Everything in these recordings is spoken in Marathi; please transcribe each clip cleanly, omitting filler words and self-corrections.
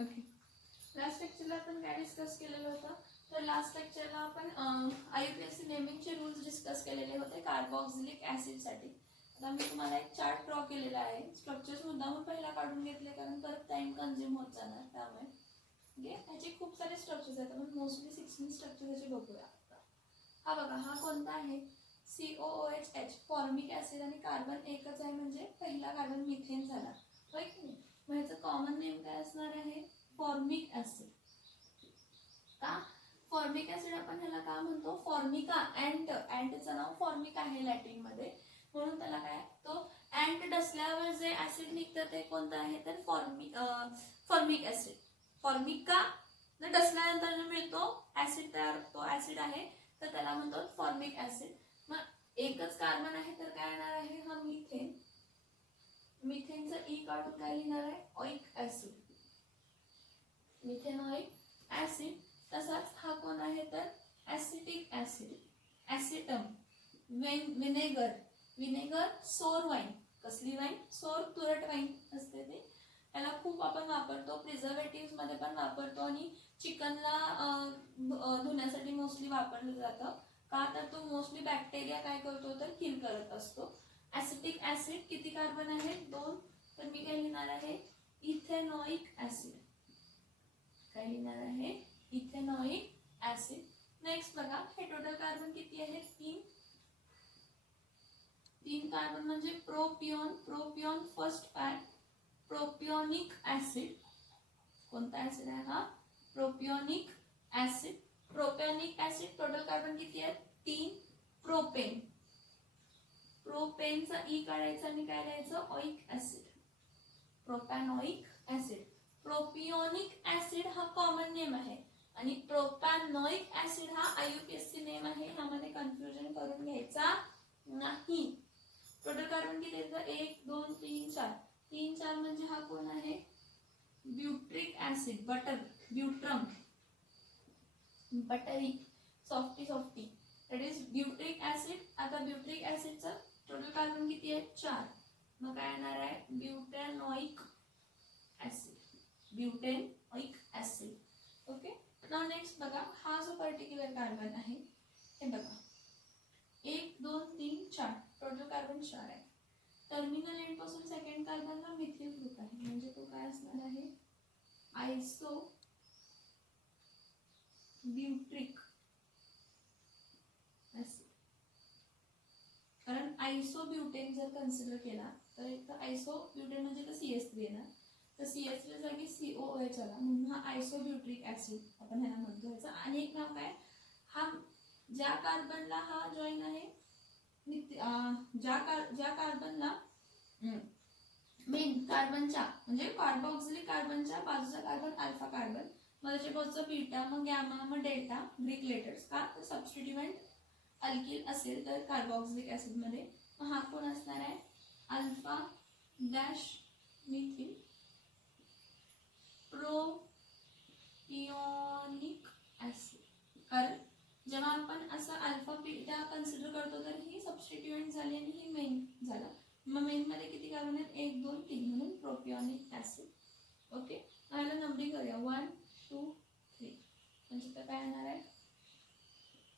ओके, लास्ट लेक्चरला आपण काय डिस्कस केलेलं होतं? तर लास्ट लेक्चरला आपण IUPAC नेमिंगचे रूल्स डिस्कस केलेले होते कार्बोक्सिलिक ॲसिडसाठी. आता मी तुम्हाला एक चार्ट ड्रॉ केलेला आहे. स्ट्रक्चर्स मुद्दामून पहिला काढून घेतले कारण परत टाइम कंझ्युम होत जाणार त्यामुळे. ओके, ह्याचे खूप सारे स्ट्रक्चर्स आहेत, आपण मोस्टली 16 स्ट्रक्चर ह्याचे बघूया. हा बघा, हा कोणता आहे? COOH फॉर्मिक ॲसिड आणि कार्बन एकच आहे म्हणजे पहिला कार्बन मिथेन झाला, होय की नाही? मग ह्याचं कॉमन नेम काय असणार आहे? Formic acid. का फॉर्मिक ॲसिड आपण ह्याला का म्हणतो? फॉर्मिका, अँटचं नाव फॉर्मिक आहे लॅटिन मध्ये, म्हणून त्याला काय, तो अँट डसल्यावर जे ॲसिड निघतं ते कोणतं आहे? तर फॉर्मिक ॲसिड. फॉर्मिका डसल्यानंतर जो मिळतो ॲसिड तयार, तो ॲसिड आहे, तर त्याला म्हणतो फॉर्मिक ॲसिड. मग एकच कार्बन आहे तर काय येणार आहे? हा मिथेन. मिथेनचं ई काढून काय लिहिणार आहे? Oic acid. Methanoic acid. तसाच हा कोण आहे? तर acetic acid, acetum. Vinegar, vinegar sour wine. कसली वाईन? सोर तुरट वाईन असते ते. याला खूप आपण वापरतो, प्रिझर्वेटिव्ह मध्ये पण वापरतो आणि चिकनला धुण्यासाठी मोस्टली वापरलं जातं. का तर तो मोस्टली बॅक्टेरिया काय करतो तर किल करत असतो. ॲसिटिक ॲसिड किती कार्बन आहेत? 2. तर मी काय लिहिणार आहे? Ethanoic acid. काय लिहिणार आहे? Ethanoic acid. नेक्स्ट बघा, हे टोटल कार्बन किती आहेत? 3. 3 कार्बन म्हणजे प्रोपिऑन. प्रोपिऑन फर्स्ट पॅट. प्रोपिऑनिक ॲसिड. कोणता ॲसिड आहे हा? प्रोपिऑनिक acid. Propionic acid total carbon किती आहेत? 3. प्रोपेन. प्रोपेनचा ई काढायचा आणि काय लिहायचं? Oic acid. Propanoic acid. Propionic acid हा कॉमन नेम आहे आणि प्रोपॅनॉइक ॲसिड हा IUPAC नेम आहे. ह्यामध्ये कन्फ्युजन करून घ्यायचा नाही. टोटल कार्बन किती येतं? 1 2 3 4. 3 4 म्हणजे हा कोण आहे? Butyric acid. Butter, butyrum, buttery, softy softy, that is butyric acid. आता ब्युट्रिक ॲसिडचं टोटल कार्बन किती आहे? 4. मग काय येणार आहे? Butanoic acid. Butanoic acid. Okay, now next बघा, हा जो पर्टिक्युलर कार्बन आहे हे बघा, 1 2 3 4 टोटल कार्बन 4 आहे. टर्मिनल एंड पासून सेकंड कार्बनला मिथिल ग्रुप आहे, म्हणजे तो काय असणार आहे? आयसो ब्युट्रिक ॲसिड. कारण आयसोब्युटेन जर कन्सिडर केला तर एक तर आयसोब्युटेन म्हणजे तर CH3 येणार, तर CH3 जागी COOH आला म्हणून हा आयसोब्युट्रिक ॲसिड आपण ह्याला म्हणतो. ह्याचं आणि एक नाव काय? हा ज्या कार्बनला हा जॉईन आहे, ज्या कार्बनला मेन कार्बनच्या म्हणजे कार्बोक्सिलिक कार्बनच्या बाजूचा कार्बन अल्फा कार्बन, मग त्याच्या बाजूचा बीटा, मग गॅमा, मग डेल्टा, ग्रीक लेटर्स. का तर सबस्टिट्युएंट अल्किल असेल तर कार्बोक्सिलिक ॲसिड मध्ये. मग हा कोण असणार आहे? Alpha dash methyl propionic acid. कारण जेव्हा आपण असं अल्फा बीटा कन्सिडर करतो तर ही सबस्टिट्युएंट झाली आणि ही मेन झाला. मग मेन मध्ये किती कार्बन आहेत? 1 2 3 म्हणून प्रोपिऑनिक ॲसिड. ओके, याला नंबरिंग करूया 1 2 3. म्हणजे तर काय येणार आहे?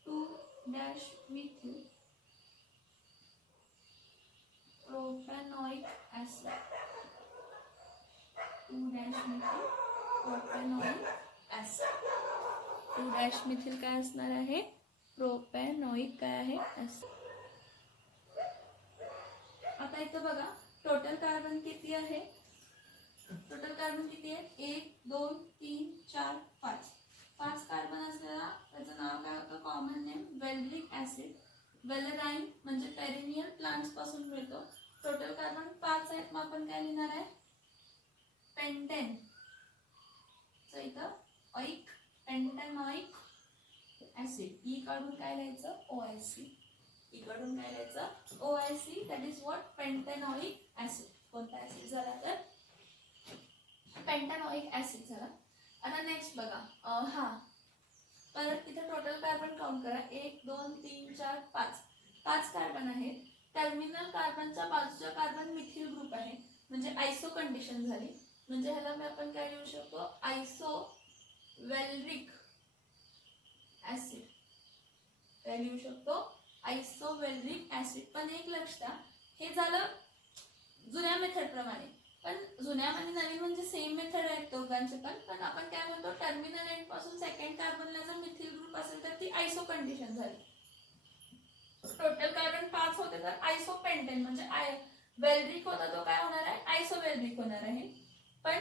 2 dash methyl propanoic acid. 2 dash methyl propanoic acid. 2 dash methyl काय असणार आहे? प्रोपॅनॉइक काय आहे? ॲसिड. आता इथं बघा, टोटल कार्बन किती आहे? टोटल कार्बन किती आहे? 1 2 3 4 5. 5 कार्बन असलेला त्याचं नाव काय होतं? Common name valeric acid. Valerian म्हणजे पेरिनियल प्लांट्स पासून मिळतो. टोटल कार्बन 5 आहेत, मग आपण काय लिहिणार आहे? पेंटेन. सो इथं ऑइक, पेंटेनॉइक ॲसिड. ई काढून काय लिहायचं? OIC. ई काढून काय लिहायचं? OIC. That is what? Pentanoic acid. कोणता ॲसिड झाला तर? पेंटेनॉइक ॲसिड झाला. आता नेक्स्ट बघा, हा परत इथे टोटल कार्बन काउंट करा. 1 2 3 4 5. 5 कार्बन आहेत. टर्मिनल कार्बनच्या बाजूचा कार्बन मिथिल ग्रुप आहे म्हणजे आयसो कंडिशन झाली. म्हणजे ह्याला मी आपण काय लिहू शकतो, आयसोवेल्रिक ऍसिड. काय लिहू शकतो, आयसोवेल्रिक ऍसिड. पण एक लक्षात, हे झालं जुन्या मेथड प्रमाणे. पण जुन्या आणि नवीन म्हणजे सेम मेथड आहेत दोघांचे पण आपण काय म्हणतो, टर्मिनल एंड पासून सेकंड कार्बनला जर मिथिल ग्रुप असेल तर ती आयसो कंडिशन झाली. टोटल कार्बन 5 होते तर आयसोपेंटेन म्हणजे वेल्रिक होता तो काय होणार आहे, आयसोवेल्रिक होणार आहे. पण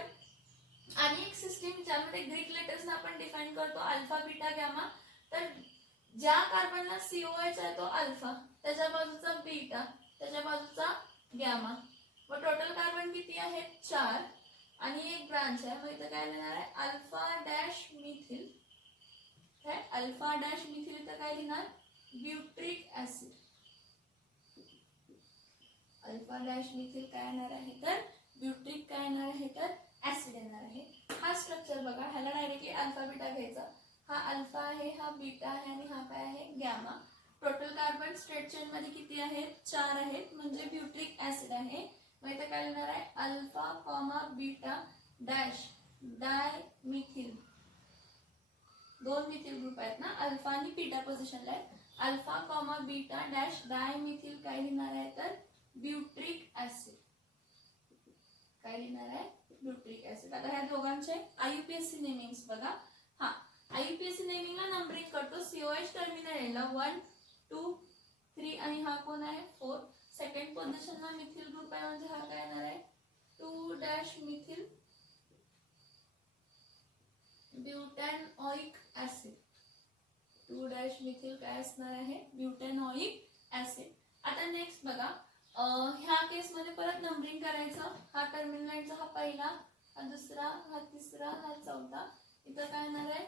आणि एक सिस्टीम ज्यामध्ये ग्रीक लेटर्स आपण डिफाइन करतो अल्फा बीटा गॅमा. तर ज्या कार्बनला COH आहे तो अल्फा, त्याच्या बाजूचा बीटा, त्याच्या बाजूचा गॅमा. व टोटल कार्बन किती आहेत, 4 आणि एक ब्रांच आहे. मग इथं काय लिहिणार आहे, अल्फा डॅश मिथिल. काय अल्फा डॅश मिथिल इथं काय लिहिणार, ब्युट्रिक ऍसिड. अल्फा डॅश मिथिल काय येणार आहे तर ब्युट्रिक काय येणार आहे तर ऍसिड येणार आहे. हा स्ट्रक्चर बघा, ह्याला डायरेक्टली अल्फा बीटा घ्यायचा. हा अल्फा आहे, हा बीटा आहे आणि हा काय आहे, gamma. Total carbon straight chain मध्ये किती आहेत, 4 आहेत म्हणजे ब्युट्रिक ऍसिड आहे. मग इथे काय लिहिणार आहे, अल्फा कॉमा बीटा डॅश डाय मिथिल. 2 मिथिल ग्रुप आहेत ना, अल्फा आणि बीटा पोझिशनला आहे. अल्फा कॉमा बीटा डॅश डाय मिथिल काय लिहिणार आहे तर ब्युट्रिक ऍसिड. काय लिहिणार आहे, ब्युट्रिक ऍसिड. आता ह्या दोघांचे IUPAC नेमिंग्स बघा. हा IUPAC नेमिंगला नंबरिंग करतो. COH टर्मिनल एंडला 1 2 3 आणि हा कोण आहे 4. सेकंड पोझिशनला मिथिल ग्रुप आहे म्हणजे हा काय येणार आहे 2 dash methyl butanoic acid. 2 dash methyl काय असणार आहे, ब्युटॅनॉइक ऍसिड. आता नेक्स्ट बघा, ह्या केस मध्ये परत नंबरिंग करायचं. हा टर्मिनल एंडचा हा पहिला, हा दुसरा, हा तिसरा, हा चौथा. इथं काय येणार आहे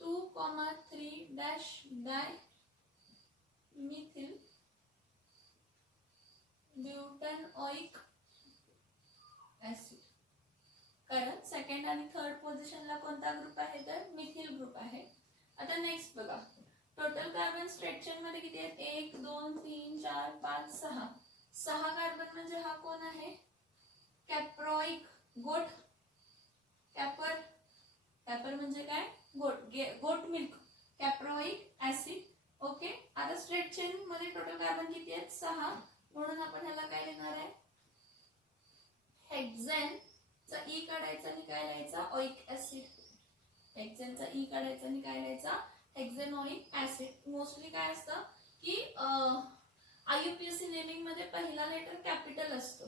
2,3 डॅश डाय मिथिल ब्युटॅनॉइक ऍसिड. कारण सेकंड आणि थर्ड पोझिशनला कोणता ग्रुप आहे तर मिथिल ग्रुप आहे. आता नेक्स्ट बघा, टोटल कार्बन स्ट्रेट चेन मध्ये किती आहेत, 1 2 3 4 5 6. 6 कार्बन म्हणजे हा कोण आहे, कॅप्रोइक गोट. कॅपर, कॅपर म्हणजे काय, गोट, गोट मिल्क, कॅप्रोइक ऍसिड. ओके. आता स्ट्रेट चेन मध्ये टोटल कार्बन किती आहेत, 6. म्हणून आपण ह्याला काय लिहिणार आहे, हेक्सेन चा ई काढायचा आणि काय लिहायचा, ऑइक ऍसिड. हेक्सेनचा ई काढायचा आणि काय लिहायचा, हेक्सेनॉइक ऍसिड. मोस्टली काय असतं की IUPAC नेमिंग मध्ये पहिला लेटर कॅपिटल असतो.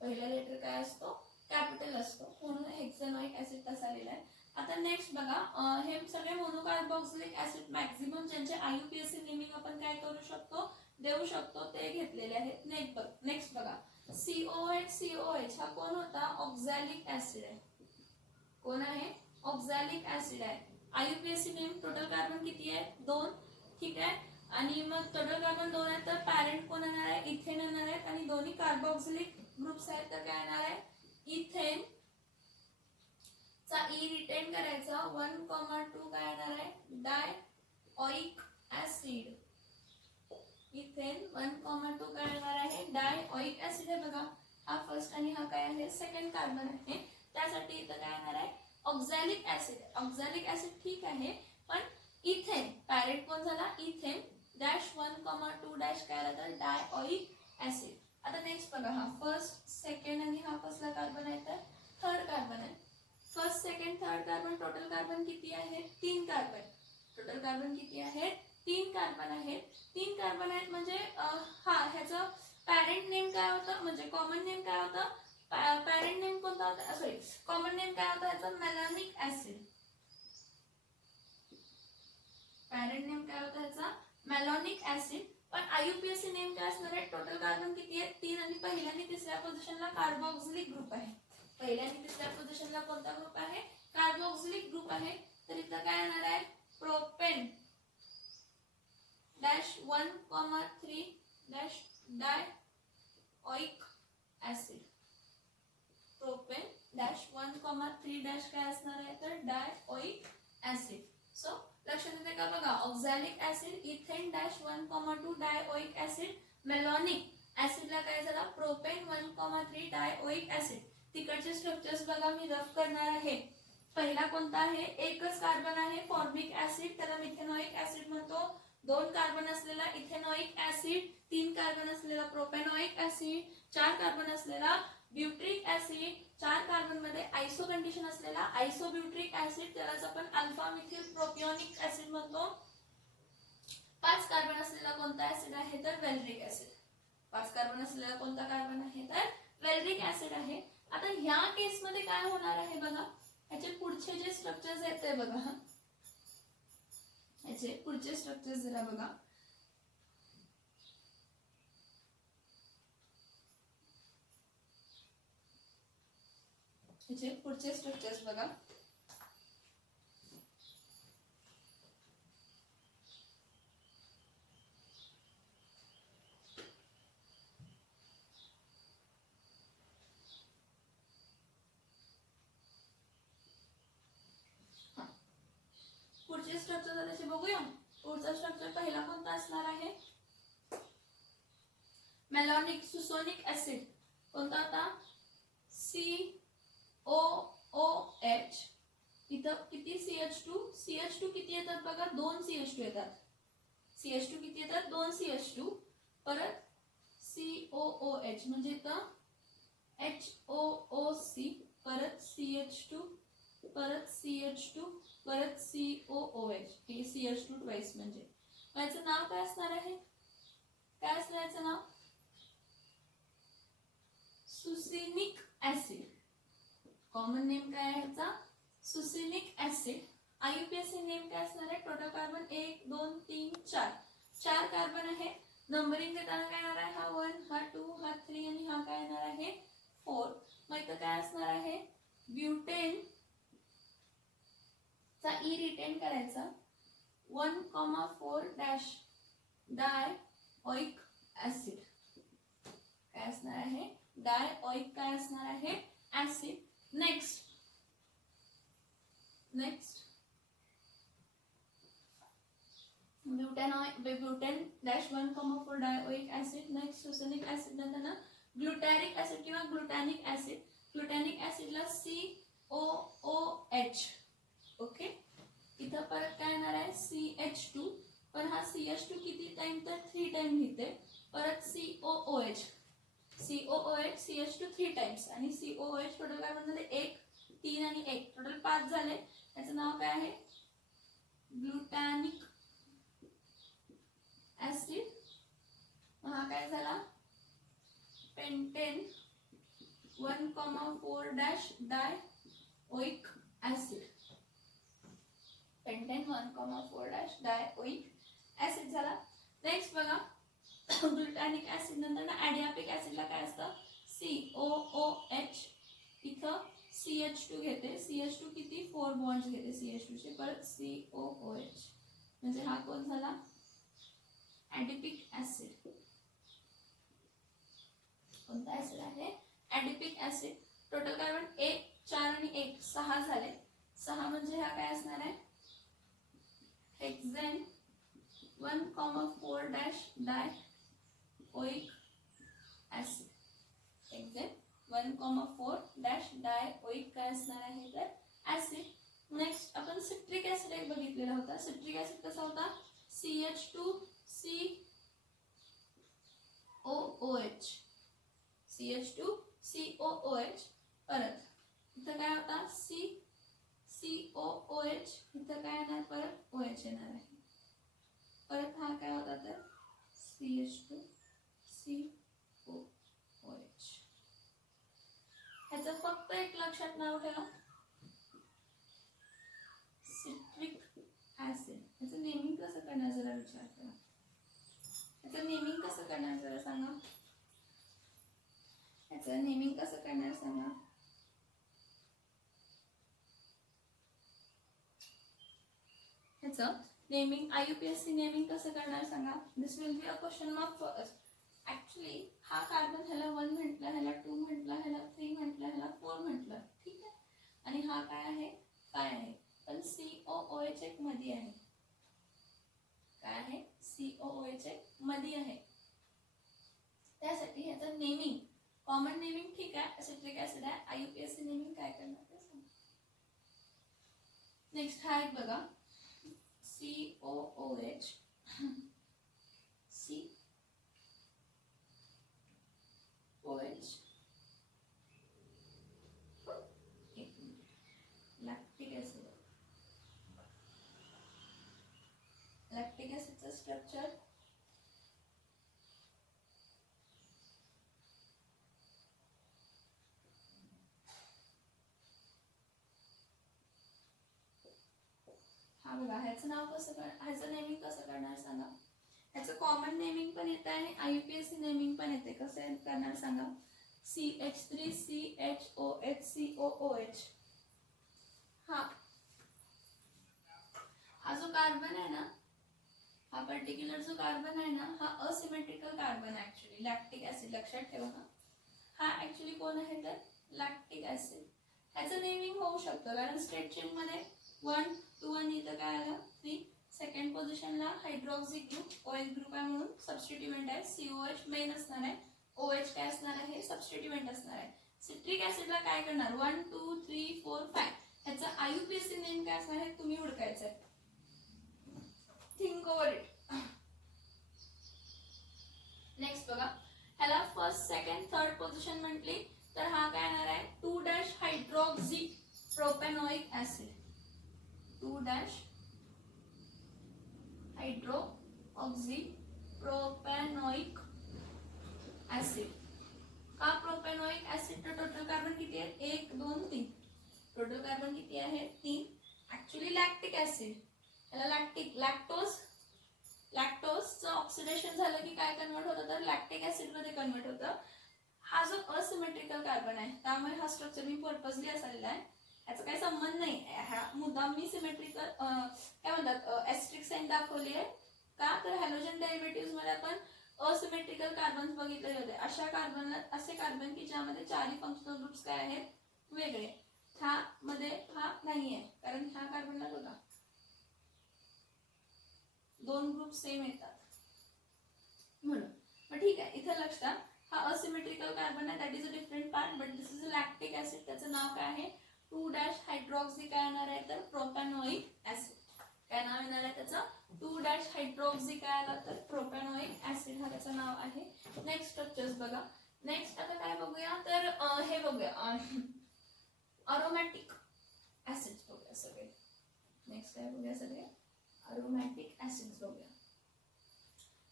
पहिला लेटर काय असतो, कॅपिटल असतो. म्हणून हेक्सेनॉइक ऍसिड तसा लिहिलाय. आता नेक्स्ट बघा, हे सगळे मोनोकार्बोक्सिलिक ऍसिड मॅक्झिमम ज्यांचे IUPAC नेमिंग आपण काय करू शकतो, देऊ शकतो ते घेतलेले आहेत. नेक्स्ट बघा, COH हा कोण होता, ऑक्झॅलिक ऍसिड आहे. कोण आहे, ऑक्झॅलिक ऍसिड आहे. IUPAC नेम टोटल कार्बन किती आहे, 2. ठीक आहे. आणि मग टोटल कार्बन 2 आहे तर पॅरेंट कोण येणार आहे, इथेन येणार आहे. आणि दोन्ही कार्बोक्सिलिक ग्रुप्स आहेत तर काय येणार आहे, इथेन चा ई रिटेन करायचा. 1,2 काय येणार आहे, डाय ऑइक ऍसिड. इथेन 1,2 काय येणार आहे, डाय ऑइक ऍसिड आहे. बघा, हा फर्स्ट आणि हा काय आहे, सेकंड कार्बन आहे. त्यासाठी इथं काय येणार आहे, ऑक्झॅलिक ऍसिड. ऑक्झॅलिक ऍसिड ठीक आहे, पण इथेन पॅरेंट कोण झाला, इथेन डॅश 1,2 डॅश काय आला तर डाय ऑइक ऍसिड. आता नेक्स्ट बघा, हा फर्स्ट सेकंड आणि हा कसला कार्बन आहे तर थर्ड कार्बन आहे. First second third carbon total carbon किती आहे, 3 कार्बन. टोटल कार्बन किती आहेत, 3 कार्बन आहेत. 3 कार्बन आहेत म्हणजे हा ह्याचं पॅरेंट नेम काय होतं, म्हणजे कॉमन नेम काय होतं, पॅरेंट नेम कोणता होता, सॉरी कॉमन नेम काय होता याचा, मेलॅनिक ऍसिड. पॅरेंट नेम काय होता याचा, मेलॅनिक ऍसिड. पण IUPAC नेम काय असणार आहे, टोटल कार्बन किती आहेत, 3 आणि पहिल्या आणि तिसऱ्या पोझिशनला कार्बोक्सिलिक ग्रुप आहे. पहिल्या आणि तिसऱ्या पोझिशनला कोणता ग्रुप आहे, कार्बोक्सिलिक ग्रुप आहे. तर इथं काय येणार आहे, propane dash 1,3 dash di oic acid. Propane dash 1,3 dash काय असणार आहे तर डाय ऑइक ऍसिड. सो लक्षात येते का बघा, ऑक्झॅलिक ऍसिड, इथेन डॅश 1,2 डाय ऑइक ऍसिड. मेलॅनिक ऍसिडला काय झाला, प्रोपेन 1,3 डाय ऑइक ऍसिड. तिकडचे स्ट्रक्चर्स बघा मी रफ करणार आहे. पहिला कोणता आहे, एकच कार्बन आहे फॉर्मिक ऍसिड, त्याला मिथेनॉइक ऍसिड म्हणतो. 2 कार्बन असलेला इथेनॉइक ऍसिड, 3 कार्बन असलेला प्रोपेनॉइक ऍसिड, 4 कार्बन असलेला ब्युट्रिक ऍसिड, 4 कार्बन मध्ये आयसो कंडिशन असलेला आयसोब्युट्रिक ऍसिड, त्यालाच आपण अल्फा मिथिल प्रोपियोनिक ऍसिड म्हणतो. 5 कार्बन असलेला कोणता ऍसिड आहे तर वेलरिक ऍसिड. 5 कार्बन असलेला कोणता कार्बन आहे तर वेलरिक ऍसिड आहे. आता ह्या केस मध्ये काय होणार आहे बघा, याचे पुढचे जे स्ट्रक्चर्स आहेत ते बघा. याचे पुढचे स्ट्रक्चर्स जरा बघा. याचे पुढचे स्ट्रक्चर्स बघा. पुढचे स्ट्रक्चर त्याचे बघूया. पुढचा स्ट्रक्चर पहिला कोणता असणार आहे, मेलॉनिक सुसोनिक ऍसिड. कोणता होता, COOH. इथं किती CH2, CH2 किती येतात बघा, 2 CH2 येतात. CH2 किती येतात, 2 CH2. परत COOH म्हणजे इथं HOOC, परत CH2, परत CH2, परत COOH. हे CH2 ट्वाइस म्हणजे याचं नाव काय असणार आहे, काय असणार याचं नाव, सुसिनिक ऍसिड. कॉमन नेम काय आहे याचा, सुसिनिक ऍसिड. आयुपीएसी नेम काय असणार आहे, टोटल कार्बन 1 2 3 4, 4 कार्बन आहे. नंबरिंग देताना काय येणार आहे, हा 1, हा 2, हा 3 आणि हा काय येणार आहे 4. मग इथं काय असणार आहे, ब्युटेन चा ई रिटेन करायचा, 1,4 डॅश डायओइक ऍसिड. काय असणार आहे, डायओइक काय असणार आहे acid. Next butane dash 1,4 dioic acid. Next succinic acid नंतर ग्लुटॅरिक ऍसिड किंवा ग्लुटॅनिक ऍसिड. ग्लुटॅनिक ऍसिडला COOH. ओके, इथं परत काय येणार आहे CH2, पण हा CH2 किती टाइम तर 3 टाइम लिहिते. परत COOH CH2 3 टाइम्स आणि COOH टोटल काय झाले 1 3 आणि 1 टोटल 5 झाले. याचं नाव काय आहे, ग्लुटॅनिक ऍसिड. हा काय झाला, pentane 1,4 dash dioic acid. Pentane 1,4 dash dioic acid झाला. नेक्स्ट बघा, ग्लुटॅनिक ऍसिड नंतर ना ॲडियापिक ऍसिडला काय असतं, COOH. इथं CH2 घेते, CH2 किती 4 बॉन्ड्स घेते CH2 चे. परत COOH म्हणजे हा कोण झाला, ॲडिपिक ऍसिड. कोणता ऍसिड आहे, ॲडिपिक ऍसिड. टोटल कार्बन 1 4 आणि 1 6 झाले. 6 म्हणजे हा काय असणार आहे, hexane 1,4 dash dioic acid. Hexane 1,4 dash dioic काय असणार आहे तर ऍसिड. नेक्स्ट आपण सिट्रिक ऍसिड एक बघितलेला होता. सिट्रिक ऍसिड कसा होता, CH2COOH. परत इथं काय होता COOH, इथं काय येणार परत OH येणार आहे. परत हा काय होता तर CH2COOH. ह्याचं फक्त एक लक्षात नाव ठेवा, सिट्रिक ऍसिड. ह्याचं नेमिंग कसं करणार जरा विचार करा. ह्याचं नेमिंग कसं करणार जरा सांगा, ह्याचं नेमिंग कसं करणार सांगा. ह्याचं नेमिंग IUPAC नेमिंग कसं करणार सांगा. This will be a question mark for us. Actually हा कार्बन ह्याला 1 म्हटलं, ह्याला 2 म्हटलं, ह्याला 3 म्हटलं, ह्याला 4 म्हटलं, ठीक आहे. आणि हा काय आहे, काय आहे, पण COOH एक मध्ये आहे. काय आहे, COOH एक मध्ये आहे. त्यासाठी ह्याचं नेमिंग कॉमन नेमिंग ठीक आहे, सिट्रिक ऍसिड आहे. IUPAC नेमिंग काय करणार ते सांगा. नेक्स्ट हा एक बघा, COOH COH lactic acid. Lactic ऍसिडचं स्ट्रक्चर हा बघा, ह्याचं नाव कसं ह्याचं नेमिंग कसं करणार सांगा. ह्याचं कॉमन नेमिंग पण येतं आणि IUPAC नेमिंग पण येते. कसं करणार सांगा. CH3CHOHCOOH. हा जो कार्बन आहे ना, हा पर्टिक्युलर जो कार्बन आहे ना, हा असिमेट्रिकल कार्बन आहे ऍक्च्युली. लॅक्टिक ऍसिड लक्षात ठेवा ना. हा ऍक्च्युली कोण आहे तर लॅक्टिक ऍसिड. ह्याचं नेमिंग होऊ शकतं कारण स्ट्रेट चेन मध्ये 1 2 आणि इथं काय आलं 3. सेकंड पोझिशनला हायड्रॉक्सी ग्रुप OH ग्रुप आहे म्हणून सबस्टिट्यूएंट आहे. COH मेन असणार आहे, OH काय असणार आहे सबस्टिट्यूएंट असणार आहे. सिट्रिक ऍसिडला काय करणार 1 2 3 4 5. ह्याचं IUPAC नेम काय असणार आहे तुम्ही ओळखायचं आहे. Think over it. नेक्स्ट बघा, ह्याला फर्स्ट सेकंड थर्ड पोझिशन म्हटली तर हा काय येणार आहे 2' हायड्रॉक्सी प्रोपॅनोइक ऍसिड. 2' हायड्रोऑक्सी प्रोपॅनोइक ऍसिड. का प्रोपॅनोइक ऍसिड? तर टोटल कार्बन किती आहेत 1 2 3. टोटल कार्बन किती आहे 3. ऍक्च्युली लॅक्टिक ऍसिड, याला लॅक्टोजचं ऑक्सिडेशन झालं की काय कन्वर्ट होतं तर लॅक्टिक ऍसिड मध्ये कन्वर्ट होतं. हा जो असिमेट्रिकल कार्बन आहे त्यामुळे हा स्ट्रक्चर मी पर्पजली असायला आहे. याचा काही संबंध नाही. हा मुद्दाम मी सिमेट्रिकल काय म्हणतात एस्ट्रिक साइन दाखवली आहे का तर हॅलोजन डेरिव्हेटिव्ह मध्ये आपण असिमेट्रिकल कार्बन्स बघितले होते. असे कार्बन की ज्यामध्ये चारही फंक्शनल ग्रुप्स काय आहेत वेगळे. ह्या मध्ये हा नाहीये कारण ह्या कार्बनला बघा 2 ग्रुप सेम येतात म्हणून. मग ठीक आहे, इथे लक्ष द्या. हा असिमेट्रिकल कार्बन आहे, that is a different part, but this is a lactic acid. त्याचं नाव काय आहे 2' हायड्रॉक्सी काय येणार आहे तर प्रोपॅनोइक ऍसिड. काय नाव येणार आहे त्याचं 2' हायड्रॉक्सी काय आलं तर प्रोपॅनोइक ऍसिड हा त्याचं नाव आहे. नेक्स्ट स्ट्रक्चर्स बघा. नेक्स्ट आता काय बघूया तर हे बघूया अरोमॅटिक ऍसिड्स बघूया सगळे. नेक्स्ट काय बघूया सगळे अरोमॅटिक ऍसिड्स बघूया.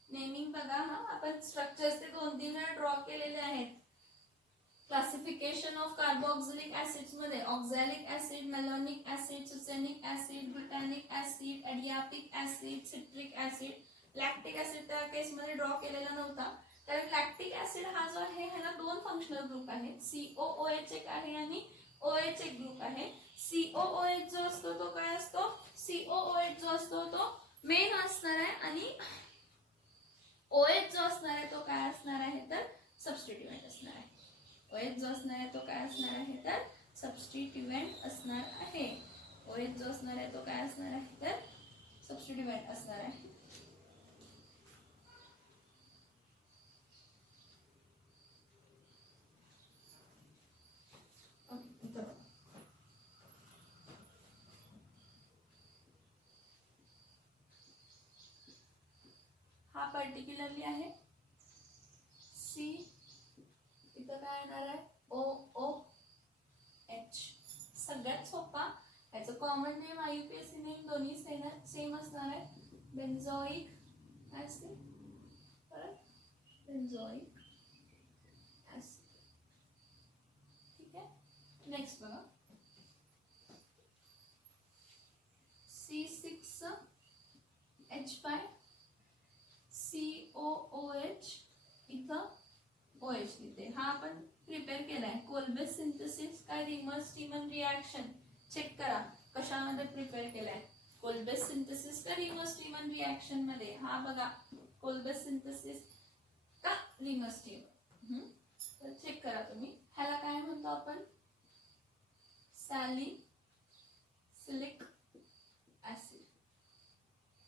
नेमिंग बघा. हा आपण स्ट्रक्चर्स ते 2-3 वेळा ड्रॉ केलेले आहेत. क्लासिफिकेशन ऑफ कार्बोक्सिलिक ऍसिड्स मध्ये oxalic acid, malonic acid, succinic acid, glutanic acid, adipic acid, citric acid. Lactic acid त्या केस मध्ये ड्रॉ केलेला नव्हता कारण लॅक्टिक ऍसिड हा जो आहे ह्याला 2 फंक्शनल ग्रुप आहेत. COOH एक आहे आणि OH एक ग्रुप आहे. COOH जो असतो तो काय असतो COOH जो असतो तो मेन असणार आहे आणि OH जो असणार आहे तो काय असणार आहे तर सबस्टिट्यूएंट असणार आहे. OH जो असणार आहे तो काय असणार आहे तर सबस्टिट्यूएंट असणार आहे. OH जो असणार आहे तो काय असणार आहे तर सबस्टिट्यूएंट असणार आहे. हा पर्टिक्युलरली आहे C. इथं काय येणार आहे OOH. सगळ्यात सोपा. याचं कॉमन नेम IUPAC नेम दोन्ही सेम असणार आहे. बेन्झोइक ऍसिड. परत बेन्झोइक ऍसिड. ठीक आहे. नेक्स्ट बघा C6H5 COOH इथं OH लिहिते. हा आपण प्रिपेअर केलाय. कोलबेस सिंथेसिस काय रिमर्स स्टीमन रिॲक्शन चेक करा कशामध्ये प्रिपेअर केलाय. कोलबेस सिंथेसिस का रिमर्स स्टीमन रिॲक्शन मध्ये. हा बघा कोलबेस सिंथेसिस का रिमर्स स्टीमन. तर चेक करा तुम्ही. ह्याला काय म्हणतो आपण सॅलिसिलिक ऍसिड.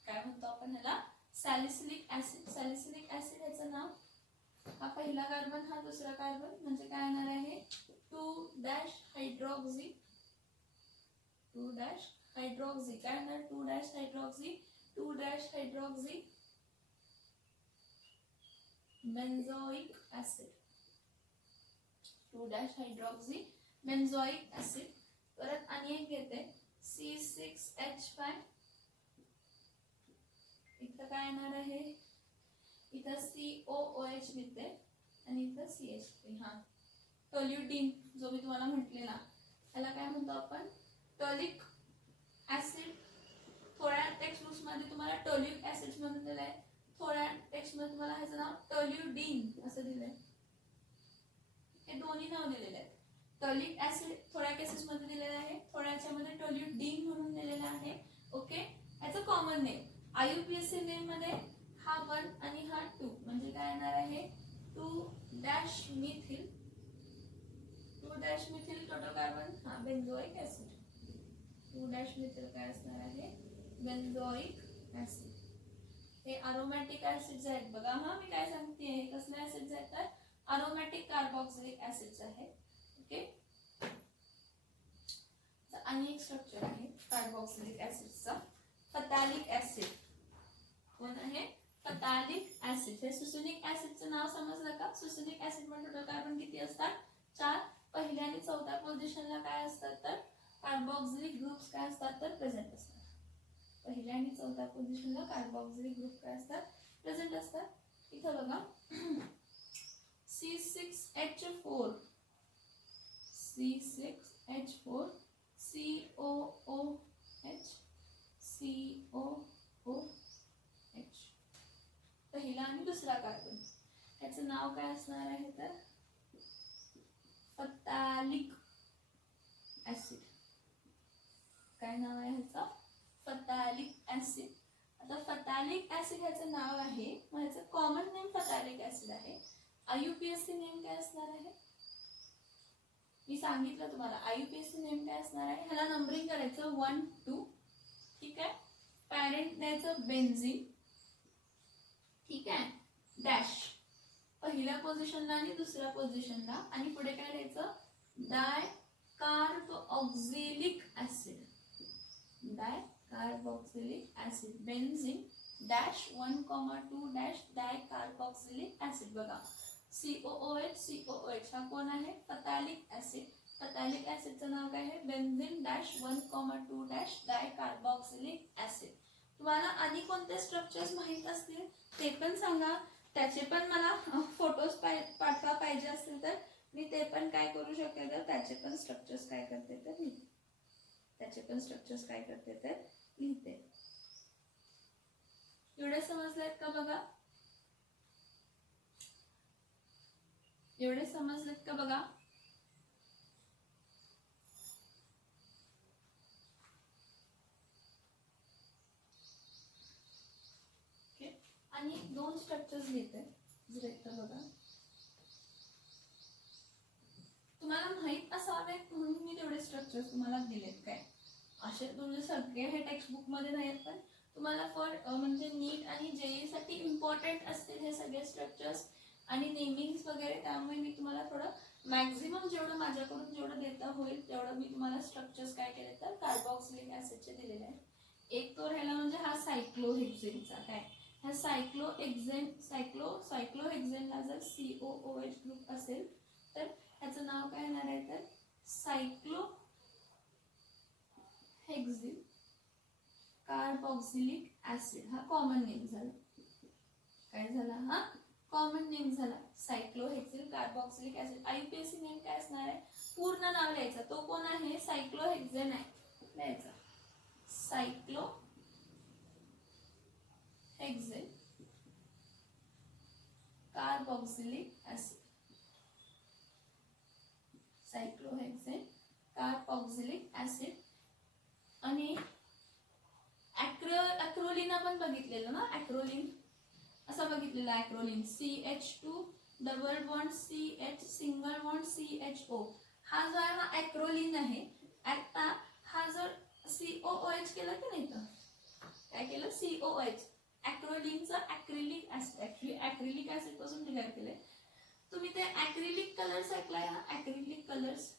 काय म्हणतो आपण ह्याला सॅलिसिलिक ऍसिड. सॅलिसिलिक ऍसिड ह्याचं नाव हा पहिला कार्बन, हा दुसरा कार्बन, म्हणजे काय येणार आहे 2' हायड्रॉक्सी, 2' हायड्रॉक्सी, काय येणार 2' hydroxy, 2' hydroxy benzoic acid, 2' hydroxy benzoic acid. परत आणि एक घेते C6H5, इथं काय येणार आहे, इथं COOH लिहिते आणि इथं CH3. हा टोल्युडीन जो मी तुम्हाला म्हटलेला, त्याला काय म्हणतो आपण टॉलिक ऍसिड. थोड्या टेक्स्ट बुक्स मध्ये तुम्हाला टोलिक ऍसिड म्हणून दिलंय, थोड्या टेक्स्ट मध्ये तुम्हाला ह्याचं नाव टोल्युडीन असं दिलंय. हे दोन्ही नाव दिलेले आहेत. टॉलिक ऍसिड थोड्या केसेस मध्ये दिलेलं आहे, थोड्याच्यामध्ये टोल्युडीन म्हणून दिलेलं आहे. ओके, याचं कॉमन नेम IUPAC नेम मध्ये हा 1 आणि हा 2, म्हणजे काय येणार आहे 2' मिथिल, 2' मिथिल टोटल कार्बन, हा बेन्झोइक ऍसिड, 2' मिथिल काय असणार आहे बेन्झोइक ऍसिड. हे अरोमॅटिक ऍसिड्स आहेत बघा. हा मी काय सांगते हे कसले ऍसिड्स आहेत तर अरोमॅटिक कार्बोक्सिलिक ऍसिड्स आहेत. ओके, आणि एक स्ट्रक्चर आहे कार्बोक्सिलिक ऍसिडचा, फॅटॅलिक ऍसिड. कोण आहे फॅटॅलिक ऍसिड. हे सुसुनिक ऍसिडचं नाव समजलं का? सुसुनिक ऍसिड मध्ये टोटल कार्बन किती असतात 4. पहिल्या आणि चौथ्या पोझिशनला काय असतात तर कार्बोक्सिलिक ग्रुप्स काय असतात तर प्रेझेंट असतात. पहिल्या आणि चौथ्या पोझिशनला कार्बोक्सिलिक ग्रुप काय असतात प्रेझेंट असतात. इथं बघा C6H4, C6H4, COOH, COOH, पहिला आणि दुसरा कार्बन. याचं नाव काय असणार आहे तर फॅटॅलिक ऍसिड. काय नाव आहे ह्याचं फॅटॅलिक ऍसिड. आता फॅटॅलिक ऍसिड ह्याचं नाव आहे, मग ह्याचं कॉमन नेम फॅटॅलिक ऍसिड आहे. IUPAC नेम काय असणार आहे मी सांगितलं तुम्हाला. IUPAC नेम काय असणार आहे, ह्याला नंबरिंग करायचं 1 2, ठीक आहे. पॅरेंट द्यायचं बेन्झीन, ठीक आहे, डॅश पहिल्या पोझिशनला आणि दुसऱ्या पोझिशनला, आणि पुढे काय द्यायचं dicarboxylic acid, dicarboxylic acid benzene dash 1,2 dash dicarboxylic acid. बघा COOH, COOH हा कोण आहे फॅटॅलिक ऍसिड. फॅटॅलिक ऍसिडचं नाव काय आहे benzene dash 1,2 dash dicarboxylic acid. तुम्हाला आणि कोणते स्ट्रक्चर्स माहित असतील ते पण सांगा, त्याचे पण मला फोटोज पाठवा पाहिजे असतील तर मी ते पण काय करू शकते तर त्याचे पण स्ट्रक्चर्स काय करते तर लिहिते, त्याचे पण स्ट्रक्चर्स काय करते तर लिहिते. एवढे समजलेत का बघा, एवढे समजलेत का बघा. आणि 2 स्ट्रक्चर्स लिहिते जर इथं बघा. तुम्हाला माहित असावेत म्हणून मी तेवढे स्ट्रक्चर्स तुम्हाला दिलेत. काय असे तुमचे सगळे हे टेक्स्ट बुक मध्ये नाहीत, पण तुम्हाला फॉर म्हणजे नीट आणि JEE साठी इम्पॉर्टंट असतील हे सगळे स्ट्रक्चर्स आणि नेमिंग्स वगैरे. त्यामुळे मी तुम्हाला थोडं मॅक्झिमम जेवढं माझ्याकडून जेवढं देता होईल तेवढं मी तुम्हाला स्ट्रक्चर्स काय केले तर कार्बोक्सिलिक ऍसिडचे दिलेले आहेत. एक तो राहिला म्हणजे हा सायक्लोहेक्झेनचा. काय ह्या सायक्लोहेक्झेनला जर COOH ग्रुप असेल तर ह्याचं नाव काय येणार आहे तर सायक्लोहेक्झिन कार्बोक्सिलिक ऍसिड. हा कॉमन नेम झाला. काय झाला हा कॉमन नेम झाला सायक्लोहेक्झिन कार्बोक्सिलिक ऍसिड. IUPAC नेम काय असणार आहे पूर्ण नाव लिहायचं. तो कोण आहे सायक्लोहेक्झेन आहे लिहायचा, सायक्लोहेक्झिन कार्बोक्सिलिक ऍसिड, सायक्लोहेक्झेन कार्बोक्सिलिक ऍसिड. आणि ॲक्रोलिन आपण बघितलेलं ना, ॲक्रोलिन असं बघितलेलं ॲक्रोलिन CH2 double bond CH single bond CHO. हा जो आहे हा ॲक्रोलिन आहे. आता हा जर COOH केला की नाही तर काय केलं COOH ॲक्रोलिनचं acrylic acid, actually acrylic acid पासून डिराईव्ह केलंय. तुम्ही ते ॲक्रिलिक कलर्स ऐकलाय ना, ॲक्रिलिक कलर्स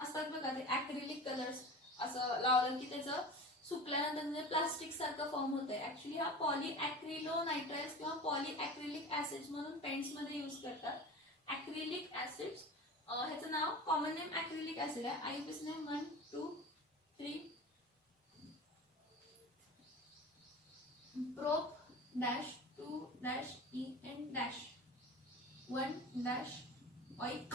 असतात बघा, ते ॲक्रिलिक कलर्स असं लावलं की त्याचं सुकल्यानंतर म्हणजे प्लास्टिक सारखं फॉर्म होत आहे. ऍक्च्युली हा पॉली ॲक्रिलोनायट्राइड्स किंवा पॉली ॲक्रिलिक ऍसिड्स म्हणून पेंट्स मध्ये यूज करतात. ॲक्रिलिक ऍसिड्स, ह्याचं नाव कॉमन नेम ॲक्रिलिक ऍसिड आहे. IUPAC name 1 2 3 prop dash 2 dash EN dash 1 dash oic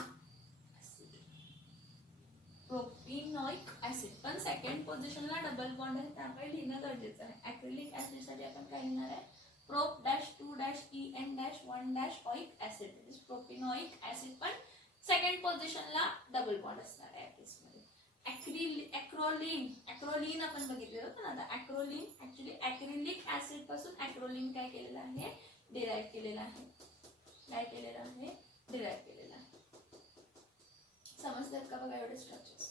propynoic acid. पण सेकंड पोझिशनला डबल बॉन्ड आहे त्यामुळे लिहिणं गरजेचं आहे. ॲक्रिलिक ऍसिड साठी आपण काय लिहिणार आहे, prop dash 2 dash EN dash 1 dash oic acid. Propynoic acid पण सेकंड पोझिशनला डबल बॉन्ड असणार आहे केसमध्ये. ॲक्रोलीन आपण बघितलेलं होतं ना, आता ॲक्रोलीन ऍक्च्युली ॲक्रिलिक ऍसिड पासून ॲक्रोलीन काय केलेलं आहे, डिराईव्ह केलेलं आहे. काय केलेलं आहे, डिराईव्ह केलेलं आहे. समजतात का बघा एवढे स्ट्रक्चर्स.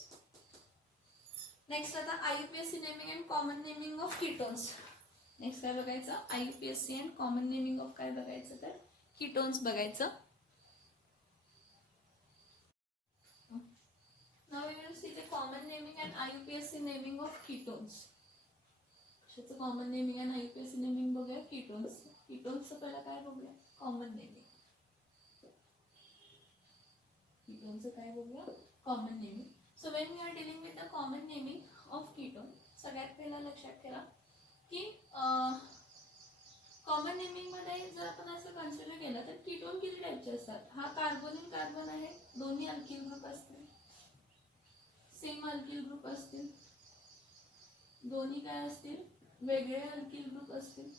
नेक्स्ट आता IUPSC naming and common naming of ketones. Next काय बघायचं, IUPSC and common naming of काय बघायचं तर कीटोन्स बघायचं. Now we will see the common naming and IUPSC naming of ketones. कशाचं common naming and IUPSC naming बघूया, कीटोन्स. कीटोन्सचं पहिला काय बघूया, कॉमन नेमिंग. कीटोनचं काय बघूया, common naming. So when we are dealing with the common naming of ketone, सगळ्यात पहिला लक्षात ठेवा की कॉमन नेमिंग मध्ये जर आपण असं कन्सिडर केलं तर कीटोन किती टाईपचे असतात. हा कार्बोनिल कार्बन आहे, दोन्ही अल्किल ग्रुप असतील, सेम अल्किल ग्रुप असतील, दोन्ही काय असतील, वेगळे अल्किल ग्रुप असतील.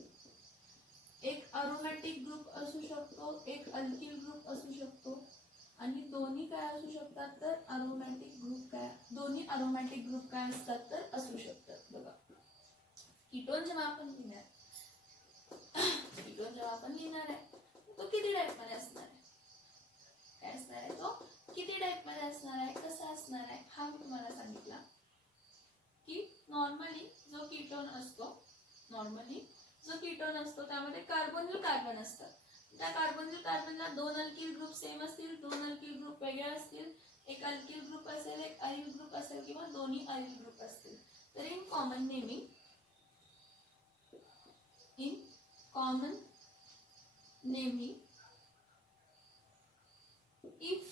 एक अरोमॅटिक ग्रुप असू शकतो, एक अल्किल ग्रुप असू शकतो, आणि दोन्ही काय असू शकतात तर अरोमॅटिक ग्रुप काय, दोन्ही अरोमॅटिक ग्रुप काय असतात तर असू शकतात. बघा कीटोन जेव्हा आपण लिहिणार, कीटोन जेव्हा आपण लिहिणार आहे तो किती टाईप मध्ये असणार आहे, काय असणार आहे, तो किती टाईप मध्ये असणार आहे, कसा असणार आहे, हा मी तुम्हाला सांगितला की नॉर्मली जो कीटोन असतो त्यामध्ये कार्बोनिल कार्बन असतात. त्या कार्बोनिल कार्बनला दोन अल्किल ग्रुप सेम असतील, दोन अल्किल ग्रुप वेगळे असतील, एक अल्किल ग्रुप असेल, एक अरिल ग्रुप असेल किंवा दोन्ही अरिल ग्रुप असतील. तर in common naming if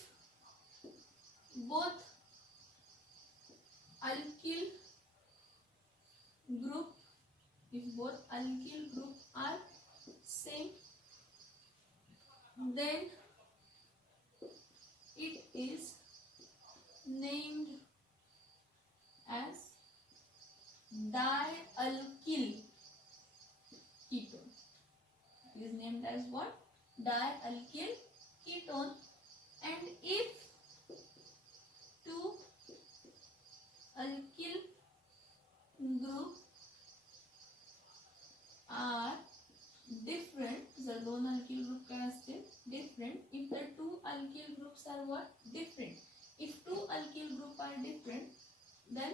both alkyl group are same, then it is named as dialkyl ketone. It is named as what? Dialkyl ketone. And if two alkyl group are different, जर दोन alkyl group काय असतील different, if the two alkyl groups are what? Different. If two alkyl group are different, then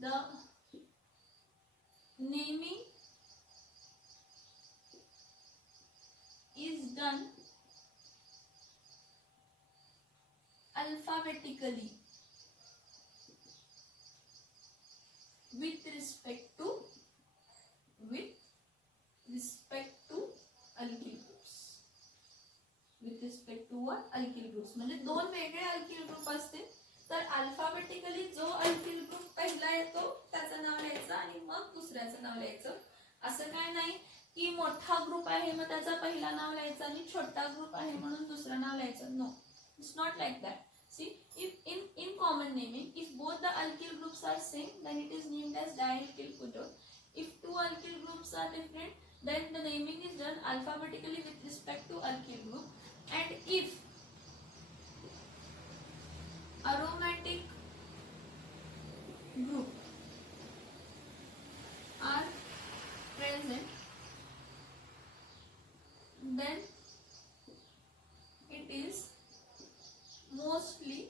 the naming is done alphabetically with respect to alkyl groups. With respect to what? Alkyl groups. म्हणजे दोन वेगळे alkyl group असतील तर अल्फाबेटिकली जो alkyl group पहिला येतो त्याचं नाव लिहायचं आणि मग दुसऱ्याचं नाव लिहायचं. असं काय नाही की मोठा ग्रुप आहे मग त्याचा पहिला नाव लिहायचं आणि छोटा ग्रुप आहे म्हणून दुसरं नाव लिहायचं. No, it's not like that. See, if in common naming, if both the alkyl groups are same, then it is named as dialkyl ketone. If two alkyl groups are different, then the naming is done alphabetically with respect to alkyl group. And if aromatic group are present, then it is mostly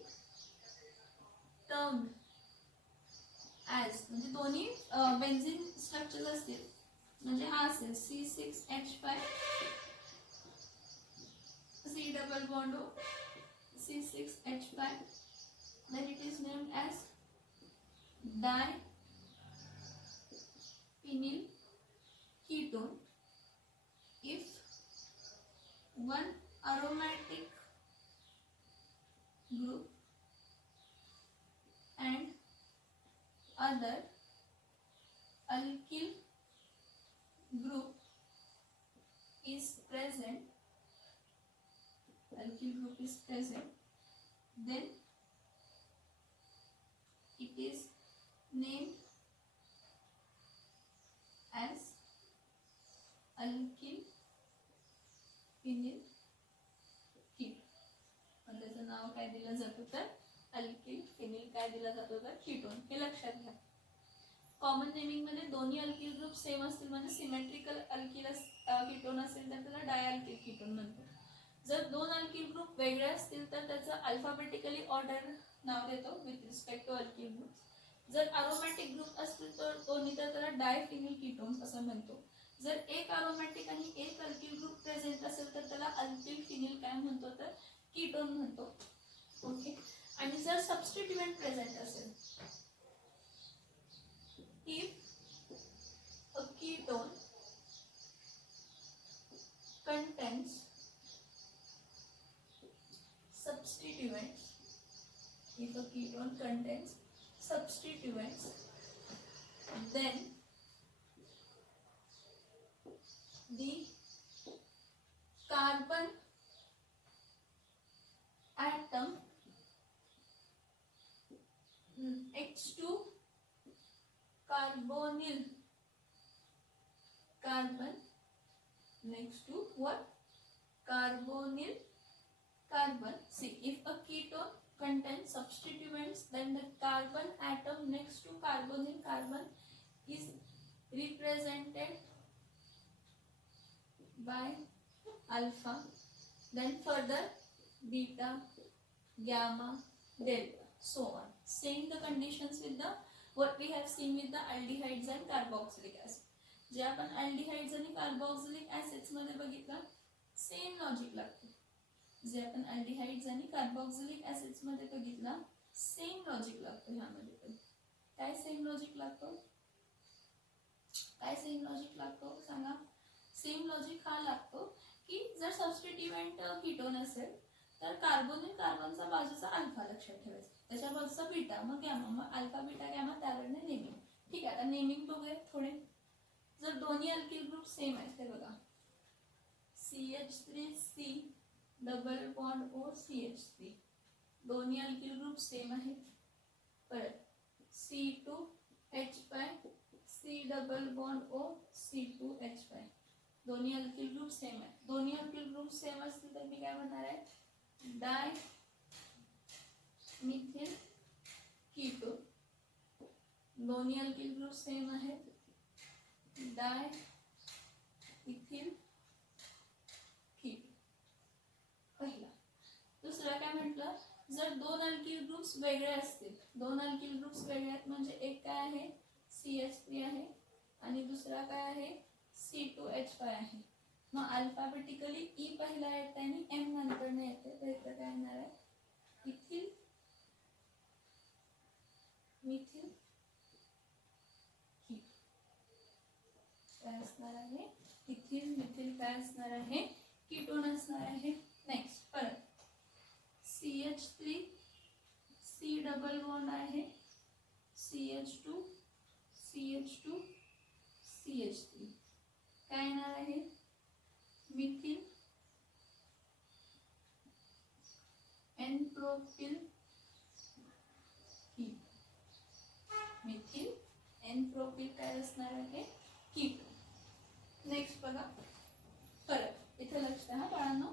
termed as, म्हणजे दोन्ही बेन्झीन स्ट्रक्चर्स असतील, म्हणजे हा असेल C6H5 C double bond O, C6H5. Then it is named as diphenyl ketone. If one aromatic group and other alkyl group is present, then it is named as alkyl phenyl ketone. पण त्याचं नाव काय दिलं जातं तर अल्किल फिनिल काय दिला जातो तर कीटोन. हे लक्षात घ्या. कॉमन नेमिंग मध्ये दोन्ही अल्किल ग्रुप सेम असतील म्हणजे सिमेट्रिकल अल्किल कीटोन असेल तर त्याला डायअल्किल कीटोन म्हणतात. जर दोन अल्किल ग्रुप वेगळे असतील तर त्याचं अल्फाबेटिकली ऑर्डर नाव देतो with respect to alkyl group. जर अरोमॅटिक ग्रुप असतील तर दोन्ही तर त्याला डायफिनिल कीटोन्स असं म्हणतो. जर एक अरोमॅटिक आणि एक अल्किल ग्रुप प्रेझेंट असेल तर त्याला अल्किल फिनिल काय म्हणतो तर कीटोन म्हणतो. ओके. आणि जर सबस्टिट्यूएंट प्रेझेंट असेल, if a ketone contains substituents, then the carbon atom next to carbonyl carbon next to what? Carbonyl carbon. See, if a ketone contains substituents, then the carbon atom next to carbonyl carbon is represented by alpha, then further beta, gamma, delta, so on. Same the conditions with the what we have seen with the aldehydes and carboxylic acid. जे आपण aldehydes आणि carboxylic acids मध्ये बघितलं सेम लॉजिक लागतं. जे आपण aldehydes आणि carboxylic acids मध्ये बघितलं सेम लॉजिक लागतं. ह्यामध्ये पण काय सेम लॉजिक लागतं? सांगा. सेम लॉजिक हा लागतो की जर सबस्टिट्यूएंट कीटोन असेल तर कार्बोनिल कार्बनचा बाजूचा अल्फा लक्षात ठेवायचा, त्याच्या बाजूचा बीटा, मग गॅमा, मग अल्फा बीटा गॅमा त्यावरने नेमिंग. ठीक आहे. आता नेमिंग बघूया थोडे. जर दोन्ही अल्किल ग्रुप सेम आहेत ते बघा, CH3C double bond O CH3, दोन्ही अल्किल ग्रुप सेम आहेत. परत C2H5 C double bond O C2H5, दोन्ही अल्किल ग्रुप सेम आहेत. दोन्ही अल्किल ग्रुप सेम असतील तर मी काय म्हणणार आहे? डाय मिथिल कीटोन. दोन्ही अल्किल ग्रुप सेम आहेत, डाय मिथिल कीटोन. पहिला. दुसरा काय म्हटलं? जर दोन अल्किल ग्रुप्स वेगळे असतील, दोन अल्किल ग्रुप्स वेगळे आहेत म्हणजे एक काय आहे CH3 आहे आणि दुसरा काय आहे C2H5 आहे. मग अल्फाबेटिकली E पहिला येते आणि M नंतर येते, तर इथे काय येणार आहे? इथिल मिथिल काय असणार आहे? इथिल मिथिल काय असणार आहे? कीटोन असणार आहे. नेक्स्ट परत CH3 C डबल बॉन्ड आहे, CH2 CH3 काय येणार आहे? Methyl N propyl ketone. Methyl N propyl काय असणार आहे? कीटोन. नेक्स्ट बघा परत इथे लक्ष द्या बाळांनो.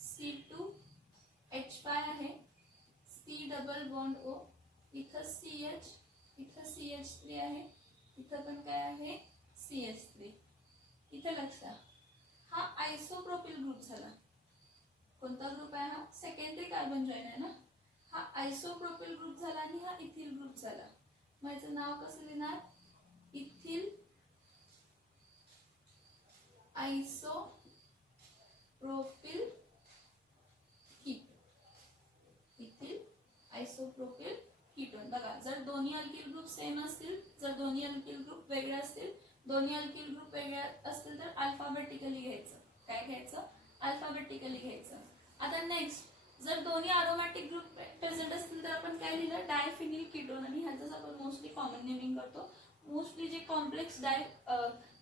C2H5 आहे, C डबल बॉन्ड O, इथं CH, इथं CH3 आहे, इथं पण काय आहे CH3. इथे लक्ष द्या. हा आयसोप्रोपिल ग्रुप झाला. कोणता ग्रुप आहे हा? सेकंडरी कार्बन जॉइन आहे ना. हा आयसोप्रोपिल ग्रुप झाला आणि हा इथिल ग्रुप झाला. मग याचं नाव कसं लिहिणार? Ethyl isopropyl isopropyl ketone. बघा, जर दोन्ही अल्किल ग्रुप सेम असतील, जर दोन्ही अल्किल ग्रुप वेगळे असतील, दोन्ही अल्किल ग्रुप वेगळे असतील तर अल्फाबेटिकली घ्यायचं. काय घ्यायचं? अल्फाबेटिकली घ्यायचं. आता नेक्स्ट, जर दोन्ही अरोमॅटिक ग्रुप प्रेझेंट असतील तर आपण काय लिहिलं? डायफिनिल कीटोन. आणि ह्याचंच आपण मोस्टली कॉमन नेमिंग करतो. मोस्टली जे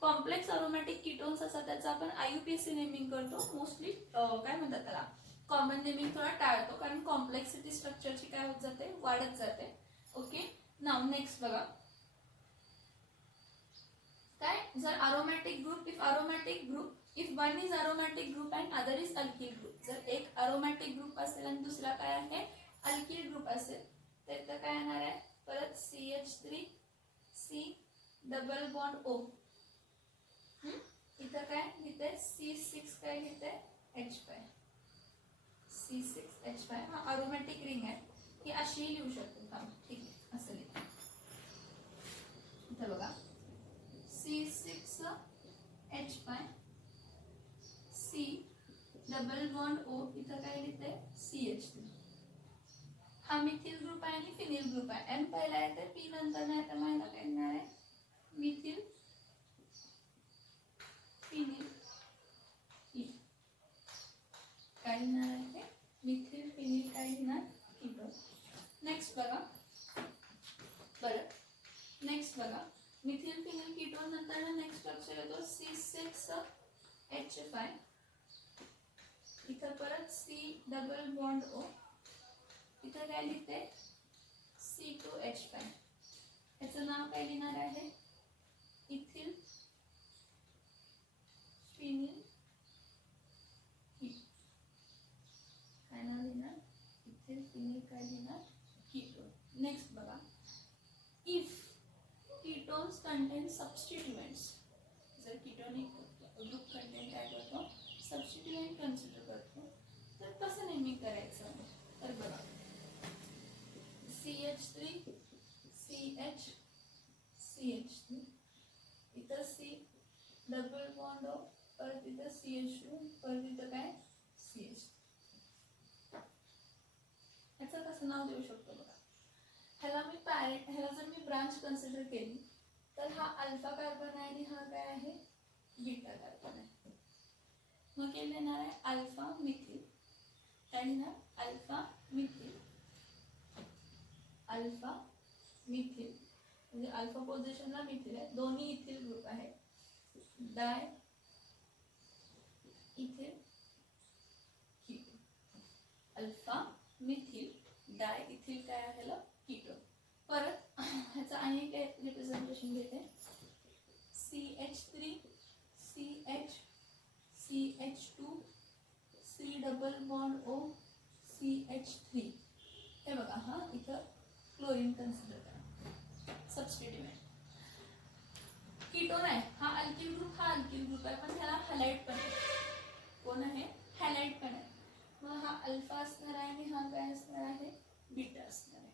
कॉम्प्लेक्स अरोमॅटिक कीटोन्स असतात त्याचं आपण IUPAC नेमिंग करतो. मोस्टली काय म्हणतात त्याला, कॉमन नेमिंग थोडा टाळतो, कारण कॉम्प्लेक्सिटी स्ट्रक्चरची काय होत जाते? वाढत जाते. ओके. नाव नेक्स्ट बघा, काय? जर aromatic group, if one is aromatic group and other is alkyl group. जर एक अरोमॅटिक ग्रुप असेल आणि दुसरा काय आहे? अल्किल ग्रुप असेल, तर इथं काय येणार आहे? परत CH3 C double bond O. इथं काय लिहिते? C6 काय लिहिते? H5. C6H5 हा अरोमॅटिक रिंग आहे. ही अशी लिहू शकतो का? ठीक आहे, असं लिहिते. इथं बघा, C6H5 C double bond O. इथं काय लिहिते? CH3. हा मिथिल ग्रुप आहे आणि फिनिल ग्रुप आहे. M पहिला आहे तर P नंतर नाही, तर मला काय लिहिणार आहे? मिथिल फिनिल काय लिहिणार आहे? मिथिल फिनिल काय लिहिणार? कीटोन. नेक्स्ट बघा, नेक्स्ट बघा, मिथिल फिनिल कीटोन नंतर नेक्स्ट स्ट्रक्चर येतो C6H5. इथं परत C डबल बॉन्ड O. इथं काय लिहिते? C2H5. याचं नाव काय लिहिणार आहे? इथिल फिनिल काय नाव लिहिणार? इथिल फिनिल काय लिहिणार? कीटोन. नेक्स्ट बघा, इफ कीटोन्स कंटेन सबस्टिट्युएंट्स. जर कीटोनिक ग्रुप कंटेन काय करतो? सबस्टिट्युएंट कन्सिडर करतो, तर कसं नेमिंग करायचं? तर बघा, CH3 CH CH3 इथं C डबल बॉन्ड O, परत इथं CH2, परत इथं काय? CH. ह्याचं कसं नाव देऊ शकतो? बघा, ह्याला जर मी ब्रांच कन्सिडर केली तर हा अल्फा कार्बन आहे आणि हा काय आहे? बीटा कार्बन आहे. मग काय लिहिणार आहे? Alpha methyl. काय लिहिणार? Alpha methyl. म्हणजे अल्फा पोझिशनला मिथिल आहे. दोन्ही इथिल ग्रुप आहे. डाय इथिल कीटोन. अल्फा मिथिल डाय इथिल काय आहे? कीटोन. परत ह्याचं आणि काय रिप्रेझेंटेशन घेते? CH3 CH CH2 C double bond O CH3. हे बघा, हा इथं क्लोरीन कन्सिडर करा, सबस्टिट्युएंट. कीटोन आहे हा अल्किल ग्रुप आहे, पण ह्याला हॅलाइड पण आहे. कोण आहे? हॅलाइड पण आहे. मग हा अल्फा असणार आहे आणि हा काय असणार आहे? बीटा असणार आहे.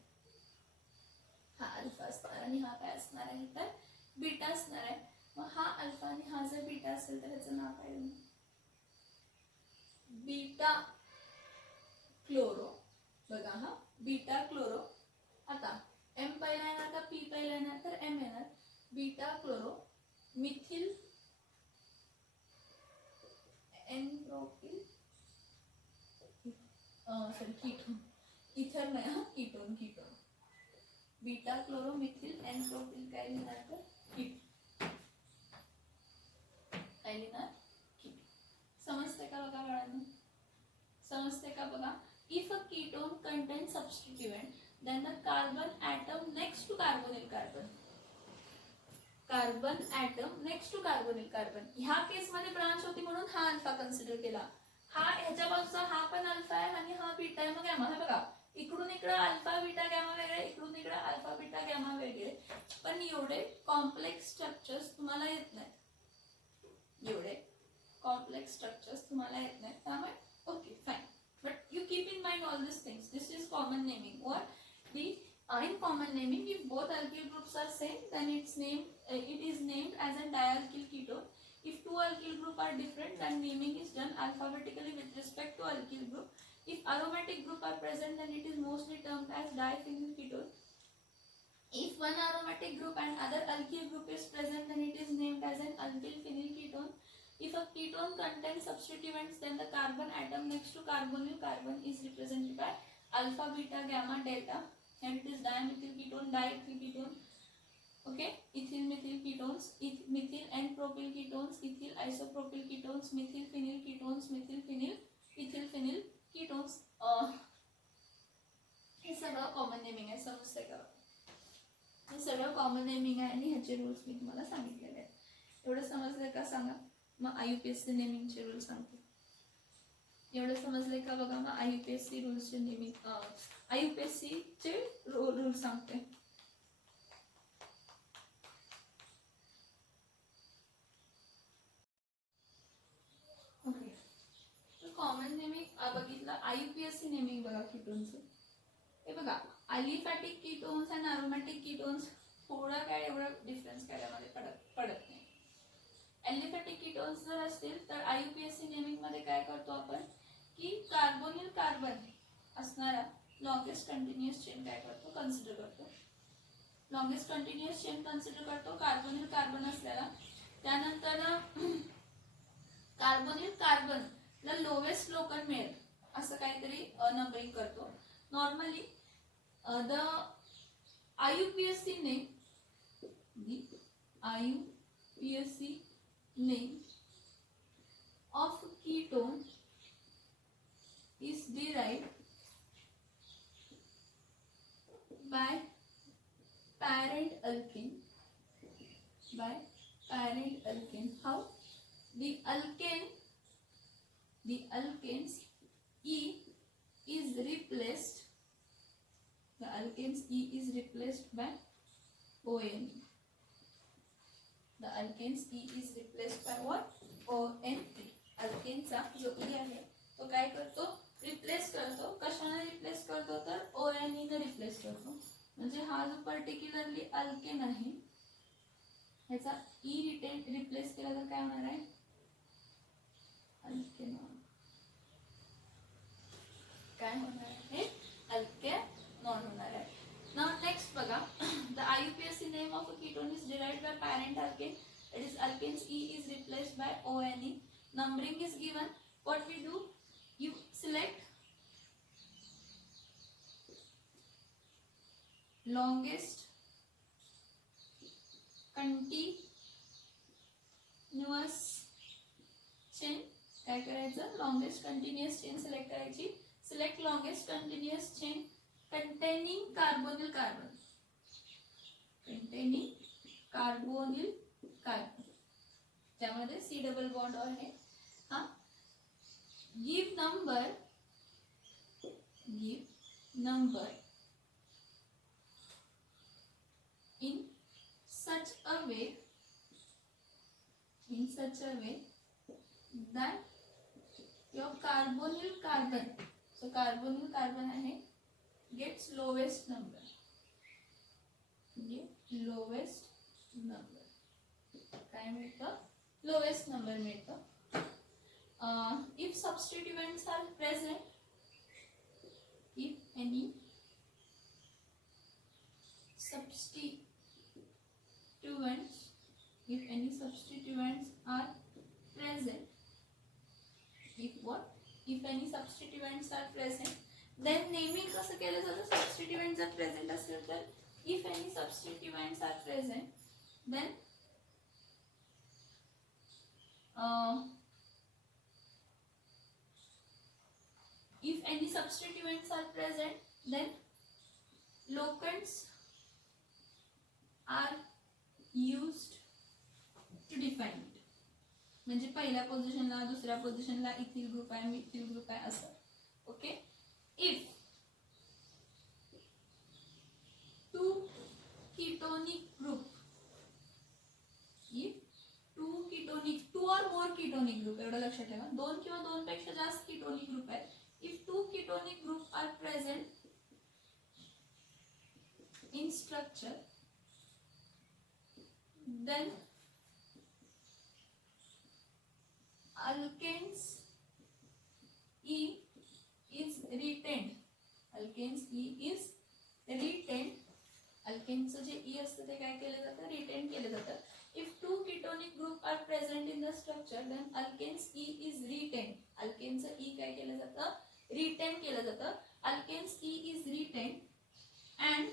हा अल्फा असणार आणि हा काय असणार आहे? तर बीटा असणार आहे. मग हा अल्फा आणि हा जर बीटा असेल तर ह्याचं नाव काय? Beta chloro. बघा, हा बीटा क्लोरो. आता M पहिला येणार का P पहिला येणार? तर M येणार. Beta chloro methyl n propyl ketone. Ether नाही, हा ketone. Beta chloro methyl n propyl काय लिहिणार? तर काय लिहिणार? समजते का? बघा बाळांनो, समजते का? बघा, if a ketone content substituent then the carbon atom next to carbonyl carbon. ह्या केस मध्ये ब्रांच होती म्हणून हा अल्फा कन्सिडर केला. हा ह्याच्या बाजूचा हा पण अल्फा आहे आणि हा बीटा आहे. मग गॅमा. हे बघा, इकडून इकडे अल्फा बीटा गॅमा वेगळे, इकडून इकडे अल्फा बीटा गॅमा वेगळे. पण एवढे कॉम्प्लेक्स स्ट्रक्चर्स तुम्हाला येत नाहीत. त्यामुळे okay fine. But you keep in mind all these things. This is common naming. What in common naming, if both alkyl groups are same, then it is named as a dialkyl ketone. If two alkyl group are different, then naming is done alphabetically with respect to alkyl group. If aromatic group are present, then it is mostly termed as diphenyl ketone. If one aromatic group and other alkyl group is present, then it is named as an alkyl phenyl ketone. If a ketone contains substituents, then the carbon atom next to carbonyl carbon is represented by alpha, beta, gamma, delta, and it is dimethyl ketone, diethyl ketone. Okay, ethyl methyl ketones, methyl and propyl ketones, ethyl isopropyl ketones, methyl phenyl ketones, methyl phenyl, ethyl phenyl ketones. हे सगळं कॉमन नेमिंग आहे, समजतंय का? हे सगळं कॉमन नेमिंग आहे आणि ह्याचे रूल्स मी तुम्हाला सांगितलेले आहेत. एवढं समजलंय का सांगा? मग IUPAC नेमिंगचे रूल सांगते. एवढं समजलंय का बघा? मग IUPAC रूल्सचे नेमिंग, IUPAC चे रूल सांगते. कॉमन नेमिंग बघितलं. IUPAC नेमिंग बघा कीटोनचं. हे बघा, अलिफॅटिक कीटोन्स आणि अरोमॅटिक कीटोन्स थोडा काय एवढा डिफरन्स त्यामध्ये पडत नाही. अलिफॅटिक कीटोन्स जर असतील तर IUPAC नेमिंग मध्ये काय करतो आपण की कार्बोनिल कार्बन असणारा लॉंगेस्ट कंटिन्युअस चेन काय करतो, कन्सिडर करतो. लॉंगेस्ट कंटिन्युअस चेन कन्सिडर करतो कार्बोनिल कार्बन असल्याला. त्यानंतर कार्बोनिल कार्बन ला लोवेस्ट लोकल मिळेल असं काहीतरी नंबरिंग करतो. Normally the IUPAC name, the IUPAC name of ketone is derived by parent alkane. By parent alkane. How? The alkanes E is replaced. The alkanes E is replaced by ONE. The alkanes E is replaced by what? ONE. अल्केनचा जो E आहे तो काय करतो, रिप्लेस करतो. कशाने रिप्लेस करतो तर ONE ने रिप्लेस करतो. म्हणजे हा जो पर्टिक्युलरली अल्केन आहे ह्याचा E रिप्लेस केला तर काय होणार आहे, अल्केनॉन. काय होणार आहे, अल्केनॉन होणार आहे. नाउ नेक्स्ट बघा, the IUPAC name of a ketone is derived bye parent alkane. It is alkanes E is replaced by ONE. Numbering is given. What we do? You select longest continuous chain. काय करायचं, longest continuous chain सिलेक्ट करायची. Select longest continuous chain containing carbonyl carbon. Containing carbonyl carbon. त्यामध्ये C डबल बॉन्ड आहे. हा, give number in such a way that your carbonyl carbon, so carbonyl carbon आहे, gets lowest number. lowest number काय मिळतं, lowest number मिळतं. If substituents are present, if any substituents are present, if any substituents are present, then naming कसं केलं जातं, substituents जर present असेल तर if any substituents are present, then if any substituents are present, then locants are used to define it. म्हणजे पहिल्या पोझिशनला, दुसऱ्या पोझिशनला इथिल ग्रुप आहे, मिथिल ग्रुप आहे असं. ओके, इफ टू और मोर कीटोनिक ग्रुप, एवढं लक्षात ठेवा, दोन किंवा दोन पेक्षा जास्त कीटोनिक ग्रुप आहेत. If 2 ketonic group are present in structure, then alkanes E is the structure then alkanes E is retain. अल्केनचं ई काय केलं जातं, रिटेन केलं जातं. Alkanes E is retain and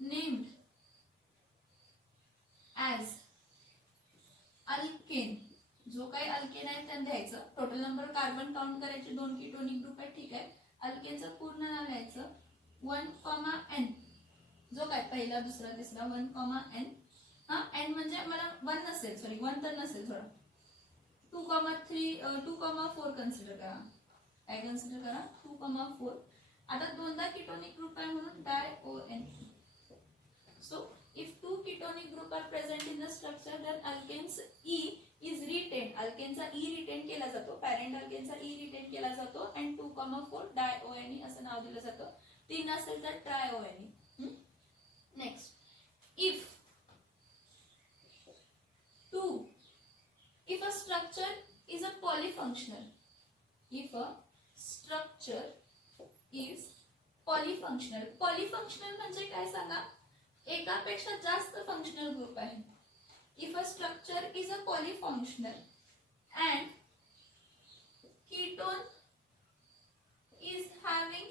named as alkane. जो काही अल्केन आहे त्यांना द्यायचं. टोटल नंबर कार्बन काउंट करायचे, 2 कीटोनिक ग्रुप आहे, ठीक आहे. अल्केनचं पूर्ण नाव लिहायचं 1,n. जो काय पहिला दुसरा तिसरा 1,n. हा n म्हणजे मला 1 नसेल, सॉरी 1 तर नसेल, थोडं 2,3 2,4 कन्सिडर करा. काय कन्सिडर करा, 2,4. आता दोनदा कीटोनिक ग्रुप आहे म्हणून dione. So if two ketonic group are present in the structure then alkanes E is retained. अल्केनचा E रिटेन केला जातो, पॅरेंट अल्केनचा E रिटेन केला जातो and 2,4 डाय-ONE असं नाव दिलं जातं. 3 असेल तर trione. Next, if a structure is a polyfunctional, if a structure is polyfunctional. polyfunctional म्हणजे काय सांगा, एकापेक्षा जास्त फंक्शनल ग्रुप आहे. If a structure is a polyfunctional and ketone is having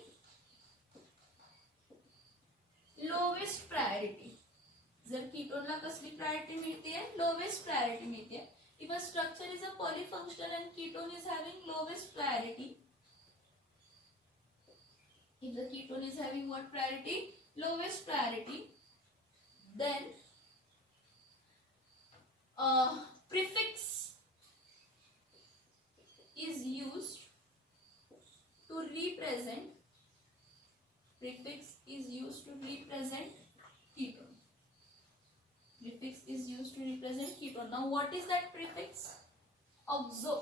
lowest priority. जर कीटोनला कसली प्रायोरिटी मिळते, लोवेस्ट प्रायोरिटी मिळते. If a structure is a polyfunctional and ketone is having lowest priority, if the ketone is having what priority, lowest priority, then prefix is used to represent ketone. Prefix is used to represent ketone. Now what is that prefix? Oxo.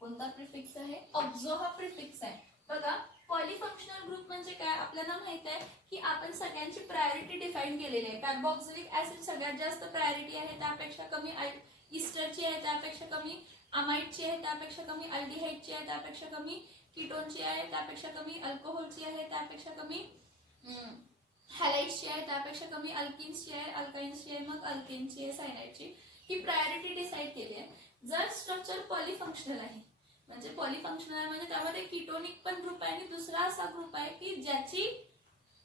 कोणता प्रिफिक्स आहे, ऑक्झो हा प्रिफिक्स आहे. बघा, पॉलीफंक्शनल ग्रुप म्हणजे काय, आपल्याला माहित आहे की आपण सगळ्यांची प्रायोरिटी डिफाइन केलेली आहे. कार्बोक्सिलिक ऍसिड सगळ्यात जास्त प्रायोरिटी आहे, त्यापेक्षा कमी इस्टरची आहे, त्यापेक्षा कमी अमाइडची आहे, त्यापेक्षा कमी अल्डिहाइडची आहे, त्यापेक्षा कमी कीटोनची आहे, त्यापेक्षा कमी अल्कोहोलची आहे, त्यापेक्षा कमी हॅलाइडची आहे, त्यापेक्षा कमी अल्किन्सची आहे, अल्काइन्सची आहे, मग अल्केनची आहे, सायनाइडची. ही प्रायोरिटी डिसाइड केली आहे. जर स्ट्रक्चर पॉलीफंक्शनल आहे म्हणजे पॉलीफंक्शनल आहे म्हणजे त्यामध्ये कीटोनिक पण ग्रुप आहे आणि दुसरा असा ग्रुप आहे की ज्याची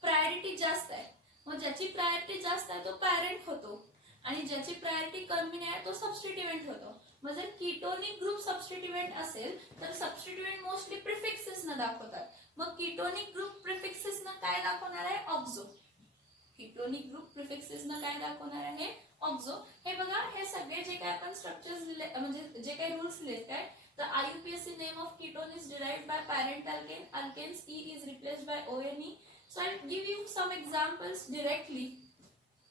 प्रायोरिटी जास्त आहे. मग ज्याची प्रायोरिटी जास्त आहे तो पॅरेंट होतो आणि ज्याची प्रायोरिटी कमी आहे तो सबस्टिट्युएंट होतो. मग जर कीटोनिक ग्रुप सबस्टिट्युएंट असेल तर सबस्टिट्युएंट मोस्टली प्रिफिक्सेस न दाखवतात. मग कीटोनिक ग्रुप प्रिफिक्सेस न काय दाखवणार आहे, ऑक्झो. कीटोनिक ग्रुप प्रिफिक्सेस न काय दाखवणार आहे, ऑक्झो. हे बघा, हे सगळे जे काय आपण स्ट्रक्चर्स लिहिले म्हणजे जे काही रूल्स लिहिले काय, the IUPAC name of ketone is derived by parent alkane, alkanes E is replaced by ONE. So I'll give you some examples directly.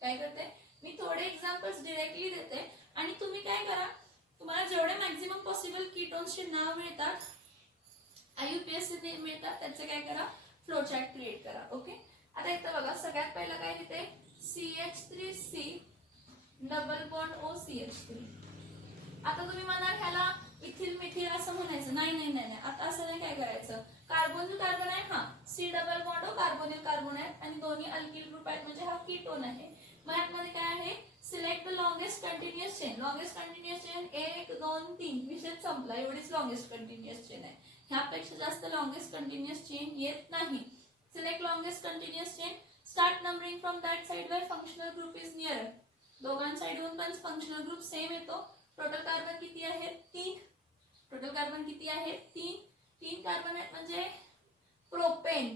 काय करते मी, थोडे एक्झाम्पल्स डिरेक्टली देते आणि तुम्ही काय करा, तुम्हाला जेवढे मॅक्झिमम पॉसिबल कीटोन्सचे नाव मिळतात, IUPAC नेम मिळतात, त्याचे काय करा, फ्लो चार्ट क्रिएट करा. ओके, आता इथं बघा, सगळ्यात पहिला काय लिहिते, CH3C डबल बॉन्ड OCH3. आता तुम्ही म्हणाल ह्याला इथिल मिथिल असं म्हणायचं, नाही नाही नाही, आता असं नाही. काय करायचं, कार्बोनिल कार्बन आहे, हा C double bond O carbonyl carbon आहे आणि दोन्ही अल्किल ग्रुप आहेत म्हणजे हा कीटोन आहे. मग यामध्ये काय आहे, select the longest continuous chain. Longest continuous chain 1 2 3 विषय संपला, एवढीच लॉंगेस्ट कंटिन्युअस चेन आहे. ह्यापेक्षा जास्त लॉंगेस्ट कंटिन्युअस चेन येत नाही. Select longest continuous chain, start numbering from that side where functional group is near. दोघां साइडहून पण फंक्शनल ग्रुप सेम येतो. टोटल कार्बन किती आहे, 3. टोटल कार्बन किती आहे, 3 कार्बन आहेत म्हणजे प्रोपेन.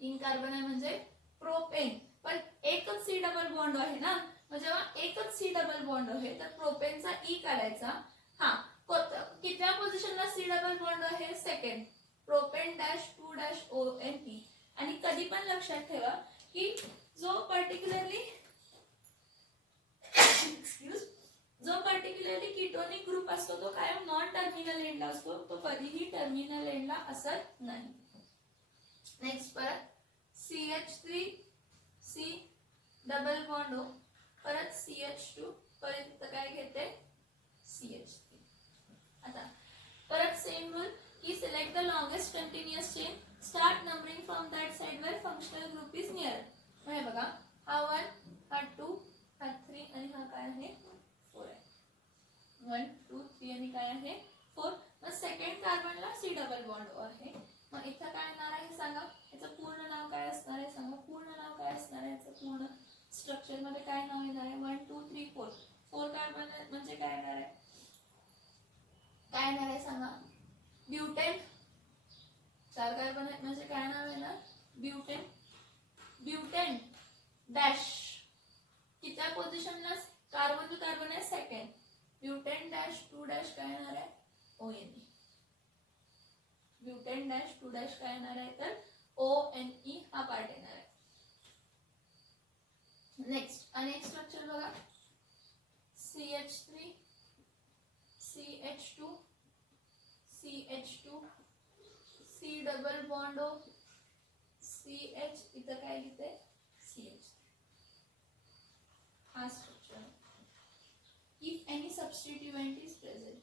3 कार्बन आहे म्हणजे प्रोपेन. पण एकच C डबल बॉन्ड आहे ना, मग जेव्हा एकच C डबल बॉन्ड आहे तर प्रोपेनचा E काढायचा. हा, कितव्या पोझिशनला C डबल बॉन्ड आहे, second. Propane dash 2 dash ONE. आणि कधी पण लक्षात ठेवा की जो पर्टिक्युलरली कीटोनिक ग्रुप असतो तो कायम नॉन टर्मिनल एंडला असतो, तो कधीही टर्मिनल एंडला असत नाही. नेक्स्ट परत CH3C डबल बॉन्ड O, परत CH2, परत काय घेते, CH3. आता परत सेम रूल की select the longest continuous chain, start numbering from that side where functional group is near. हे बघा, हा 1 हा 2 हा डॅश किती पोझिशनला कार्बन टू कार्बन आहे सेकंड. ब्युटेन डॅश 2 डॅश काय येणार आहे ONE. ब्युटेन डॅश 2 डॅश काय येणार आहे तर ONE हा पार्ट येणार आहे. नेक्स्ट अनेक स्ट्रक्चर बघा. CH3 CH2 CH2 C double bond O CH इथं काय लिहिते CH. हा structure. If any substituent is present,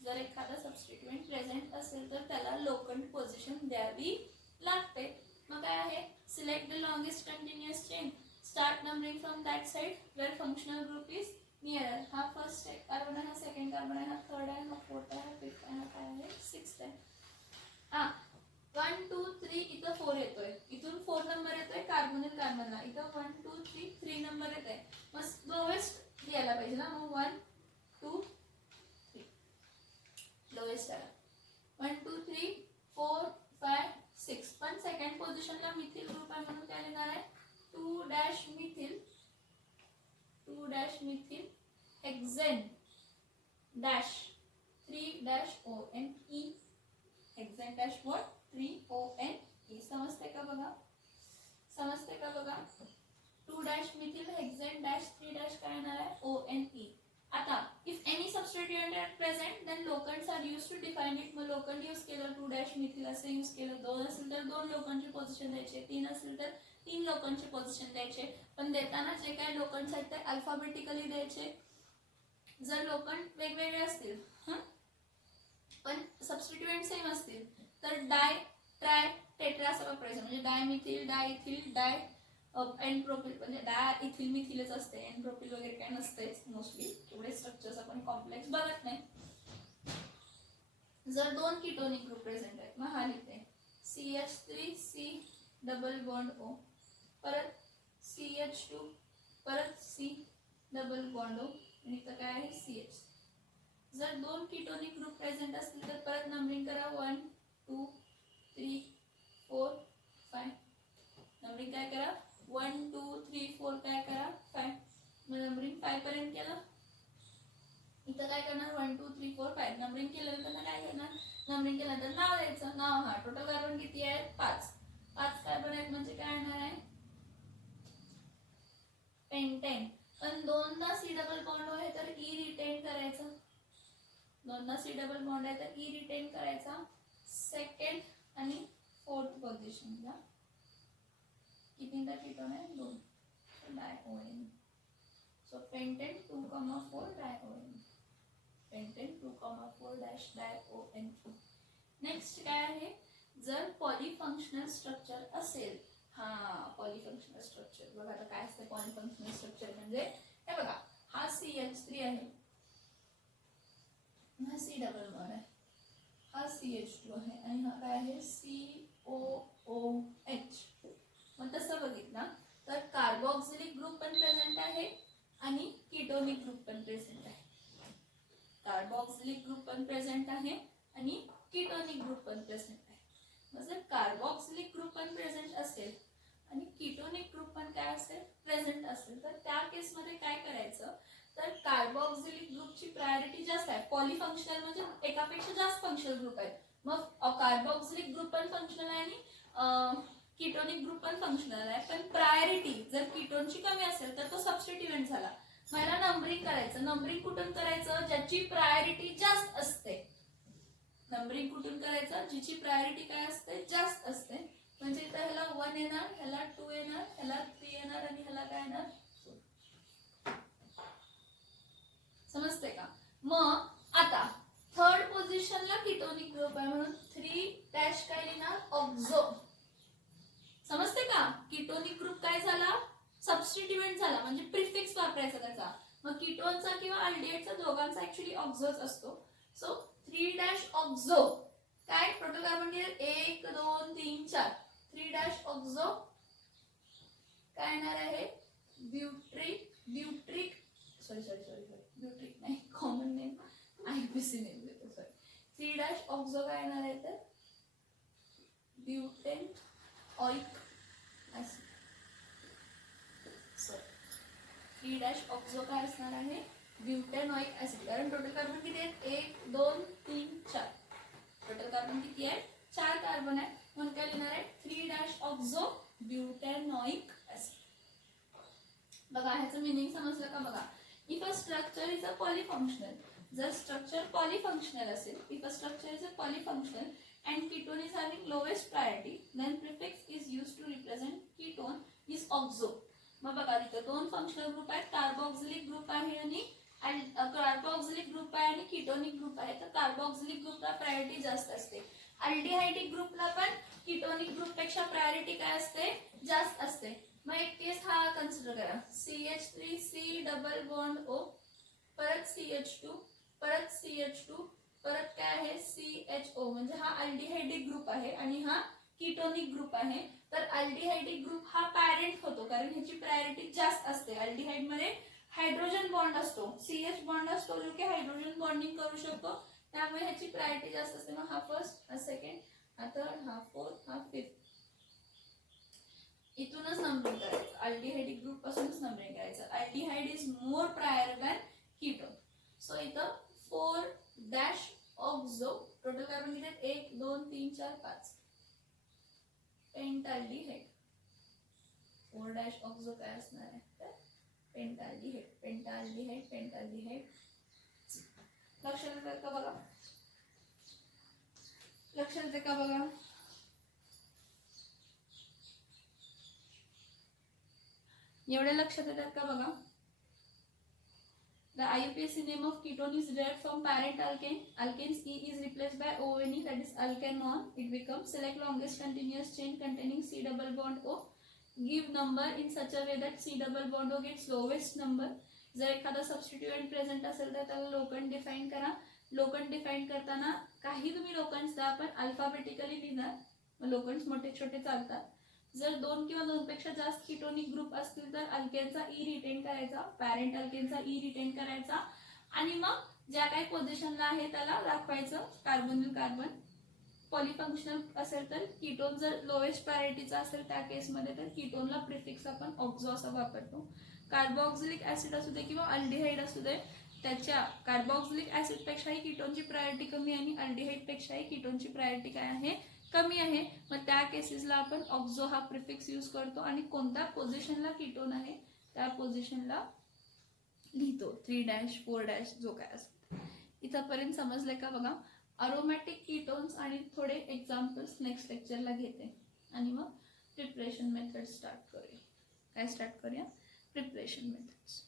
जर एखादा सबस्टिट्युएंट प्रेझेंट असेल तर त्याला लोकंट पोझिशन द्यावी लागते. मग काय आहे select the longest continuous chain, start numbering from that side where functional group is near. हा फर्स्ट कार्बन आहे, हा सेकंड कार्बन आहे, हा थर्ड आहे, हा फोर्थ आहे, हा फिफ्थ आहे, हा काय आहे सिक्स्थ आहे. हा 1 2 3 इथं 4 येतोय, इथून 4 नंबर येतोय कार्बोनिल कार्बनला, इथं 1 2 3 3 नंबर येत आहे. मग लोवेस्ट द्यायला पाहिजे ना. मग 1 2 3 लोवेस्ट आला. 1 2 3 4 5 6. पण सेकंड पोझिशनला मिथिल ग्रुप आहे म्हणून काय लिहिणार आहे 2 dash methyl 2 dash methyl hexane dash 3 dash ONE. Hexane dash what 3 ONE. समजते का बघा, समजते का बघा. 2 dash methyl hexane dash 3 dash काय येणार आहे ONE. आता if any substituent are present then locants are use to define it. मग लोकंट यूज केलं 2 डॅश मिथिल असं यूज केलं. 2 असेल तर 2 लोकांची पोझिशन द्यायचे, 3 असेल तर 3 लोकांची पोझिशन द्यायचे. पण देताना जे काही लोकंट्स आहेत ते अल्फाबेटिकली द्यायचे. जर लोकंट वेगवेगळे असतील पण सबस्टिट्युएंट सेम असतील तर डाय ट्राय टेट्रा असं वापरायचं. म्हणजे डायमिथिल डायइथिल डाय एनप्रोपिल, म्हणजे डाय इथिल मिथिलच असते, एनप्रोपिल वगैरे काय नसतेच मोस्टली. एवढे स्ट्रक्चर्स आपण कॉम्प्लेक्स बघत नाही. जर 2 कीटोनिक ग्रुप प्रेझेंट आहेत मग हा लिहिते CH3 C double bond O, परत CH2 परत C डबल बॉन्ड O आणि इथं काय आहे CH. जर 2 कीटोनिक ग्रुप प्रेझेंट असतील तर परत नंबरिंग करा 1 2 3 4 5. नंबरिंग काय करा 1 2 3 4 काय करा 5. मग नंबरिंग 5 पर्यंत केलं. इथं काय करणार 1 2 3 4 5. नंबरिंग केल्यानंतर काय करणार, नंबरिंग केल्यानंतर नाव द्यायचं. नाव हा टोटल कार्बन किती आहे 5. 5 कार्बन आहेत म्हणजे काय येणार आहे पेंटेन. पण 2दा C डबल बॉन्ड आहे तर E रिटेन करायचं. 2दा C डबल बॉन्ड आहे तर E रिटेन करायचा सेकंड आणि फोर्थ पोझिशनला. कितीदा कीटोन आहे 2 डाय ONE. सो पेंटेन 2,4 डाय ONE. पेंटेन 2,4 डॅश डाय ONE. नेक्स्ट काय आहे जर पॉलीफंक्शनल स्ट्रक्चर असेल. हा पॉलीफंक्शनल स्ट्रक्चर बघा आता काय असते पॉलीफंक्शनल स्ट्रक्चर म्हणजे हे बघा हा CH3 आहे, हा C डबल बॉन्ड आहे, हा CH2 आहे आणि हा काय आहे COOH. मग तसं बघितलं तर कार्बोक्सिलिक ग्रुप पण प्रेझेंट आहे आणि कीटोनिक ग्रुप पण प्रेझेंट आहे. कार्बोक्सिलिक ग्रुप पण प्रेझेंट आहे आणि कीटोनिक ग्रुप पण प्रेझेंट आहे. मग जर कार्बोक्सिलिक ग्रुप पण प्रेझेंट असेल आणि कीटोनिक ग्रुप पण काय असेल प्रेझेंट असेल तर त्या केसमध्ये काय करायचं तर कार्बोक्सिलिक ग्रुपची प्रायोरिटी जास्त आहे. पॉलीफंक्शनल म्हणजे एकापेक्षा जास्त फंक्शनल ग्रुप आहेत. मग कार्बोक्सिलिक ग्रुप पण फंक्शनल आहे आणि कीटोनिक ग्रुप पण फंक्शनल आहे. पण प्रायोरिटी जर कीटोनची कमी असेल तर तो सबस्टिट्युएंट झाला. मला नंबरिंग करायचं. नंबरिंग कुठून करायचं ज्याची प्रायोरिटी जास्त असते. नंबरिंग कुठून करायचं जिची प्रायोरिटी काय असते जास्त असते. म्हणजे इथं ह्याला 1 येणार, ह्याला 2 येणार, ह्याला 3 येणार आणि ह्याला काय येणार. समजते का. मग आता थर्ड पोझिशनला कीटोनिक ग्रुप आहे म्हणून 3 डॅश काय लिहिणार ऑक्झो. समजते का. कीटोनिक ग्रुप काय झाला सबस्टिट्युएंट झाला म्हणजे प्रिफिक्स वापरायचा त्याचा. मग कीटोनचा किंवा अल्डिहाइडचा दोघांचा ऍक्च्युअली ऑक्झोच असतो. सो 3 डॅश ऑक्झो काय टोटल कार्बन घेईल 1 2 3 4. 3 डॅश ऑक्झो काय येणार आहे ब्युट्रिक सॉरी ब्युट्रिक नाही कॉमन नेम IUPAC नेम देतो सॉरी. 3 डॅश ऑक्झो काय येणार आहे तर ब्युटेन ऑइक ऍसिड. डॅश ऑक्झो काय असणार आहे, ब्युटॅनॉइक ऍसिड. कारण टोटल कार्बन किती आहेत, 1 2 3 4. टोटल कार्बन किती आहे, 4 कार्बन आहे. म्हणून काय लिहिणार आहे, 3 डॅश ऑक्झो ब्युटॅनॉइक ऍसिड. बघा ह्याचं मिनिंग समजलं का बघा. If a structure is a पॉलिफंक्शनल, जर स्ट्रक्चर पॉलिफंक्शनल असेल, if a structure is a पॉलिफंक्शनल and ketone is having lowest priority, then prefix is used to represent ketone is oxo. मग बघा इथं दोन फंक्शनल ग्रुप आहेत, कार्बोक्सिलिक ग्रुप आहे आणि कार्बोक्सिलिक ग्रुप आहे आणि कीटोनिक ग्रुप आहे. तर कार्बोक्सिलिक ग्रुपला प्रायोरिटी जास्त असते. अल्डिहाइडिक ग्रुपला पण कीटोनिक ग्रुप पेक्षा प्रायोरिटी काय असते, जास्त असते. मग एक केस हा कन्सिडर करा, CH3 C double bond O, परत CH2, परत CH2, परत काय आहे CHO. म्हणजे हा अल्डिहाइडिक ग्रुप आहे आणि हा कीटोनिक ग्रुप आहे. तर अल्डिहाइडिक ग्रुप हा पॅरेंट होतो कारण ह्याची प्रायोरिटी जास्त असते. अल्डिहाइड मध्ये हायड्रोजन बॉन्ड असतो, CH बॉन्ड असतो जो की हायड्रोजन बॉन्डिंग करू शकतो, त्यामुळे ह्याची प्रायोरिटी जास्त असते. मग हा फर्स्ट, हा सेकंड, हा थर्ड, हा फोर्थ, हा फिफ्थ. इथूनच नंबरिंग करायचं, अल्डिहाइडिक ग्रुप पासूनच नंबरिंग करायचं. Aldehyde is more prior than ketone. So इथं 4 डॅश ऑक्झो, टोटल कार्बन किती आहेत, 1 2 3 4 5. पेंटाल्डिहाइड. 4 डॅश ऑक्झो काय असणार आहे, तर पेंटाल्डिहाइड. पेंटाल्डिहाइड, पेंटाल्डिहाइड. लक्षात येतं का बघा, लक्षात येतं का बघा. एवढे लक्षात येतात का बघा. The IUPAC name of ketone is derived from parent alkane. Alkanes E is replaced by ONE, that is alkanon. It becomes select longest continuous chain containing C double bond O. Give number in such a way that C double bond O gets lowest number. जर एखादा सबस्टिट्यूएंट प्रेझेंट असेल तर त्याला लोकंट डिफाइन करा. लोकंट डिफाइन करताना काही तुम्ही लोकंट्स द्या, आपण अल्फाबेटिकली लिहिणार. मग लोकंट्स मोठे छोटे चालतात. जर 2 किंवा 2 पेक्षा जास्त कीटोनिक ग्रुप असतील तर अल्केनचा ई रिटेन करायचा, पॅरेंट अल्केनचा ई रिटेन करायचा आणि मग ज्या काही पोझिशनला आहे त्याला दाखवायचं कार्बोनिल कार्बन. पॉलिफंक्शनल असेल तर कीटोन जर लोएस्ट प्रायोरिटीचा असेल त्या केसमध्ये तर कीटोनला प्रिफिक्स आपण ऑक्झो असं वापरतो. कार्बोक्सिलिक ऍसिड असू दे किंवा अल्डिहाइड असू दे, त्याच्या कार्बोक्सिलिक ऍसिड पेक्षाही कीटोनची प्रायोरिटी कमी आणि अल्डिहाइड पेक्षाही कीटोनची प्रायोरिटी काय आहे, कमी आहे. मग त्या केसेसला आपण ऑक्झो हा प्रिफिक्स यूज करतो आणि कोणत्या पोझिशनला कीटोन आहे त्या पोझिशनला लिहितो, 3 डॅश 4 डॅश जो काय असतो. इथपर्यंत समजले का बघा. अरोमॅटिक कीटोन्स आणि थोडे एक्झाम्पल्स नेक्स्ट लेक्चरला घेते आणि मग प्रिपरेशन मेथड स्टार्ट करूया. काय स्टार्ट करूया, प्रिपरेशन मेथड्स.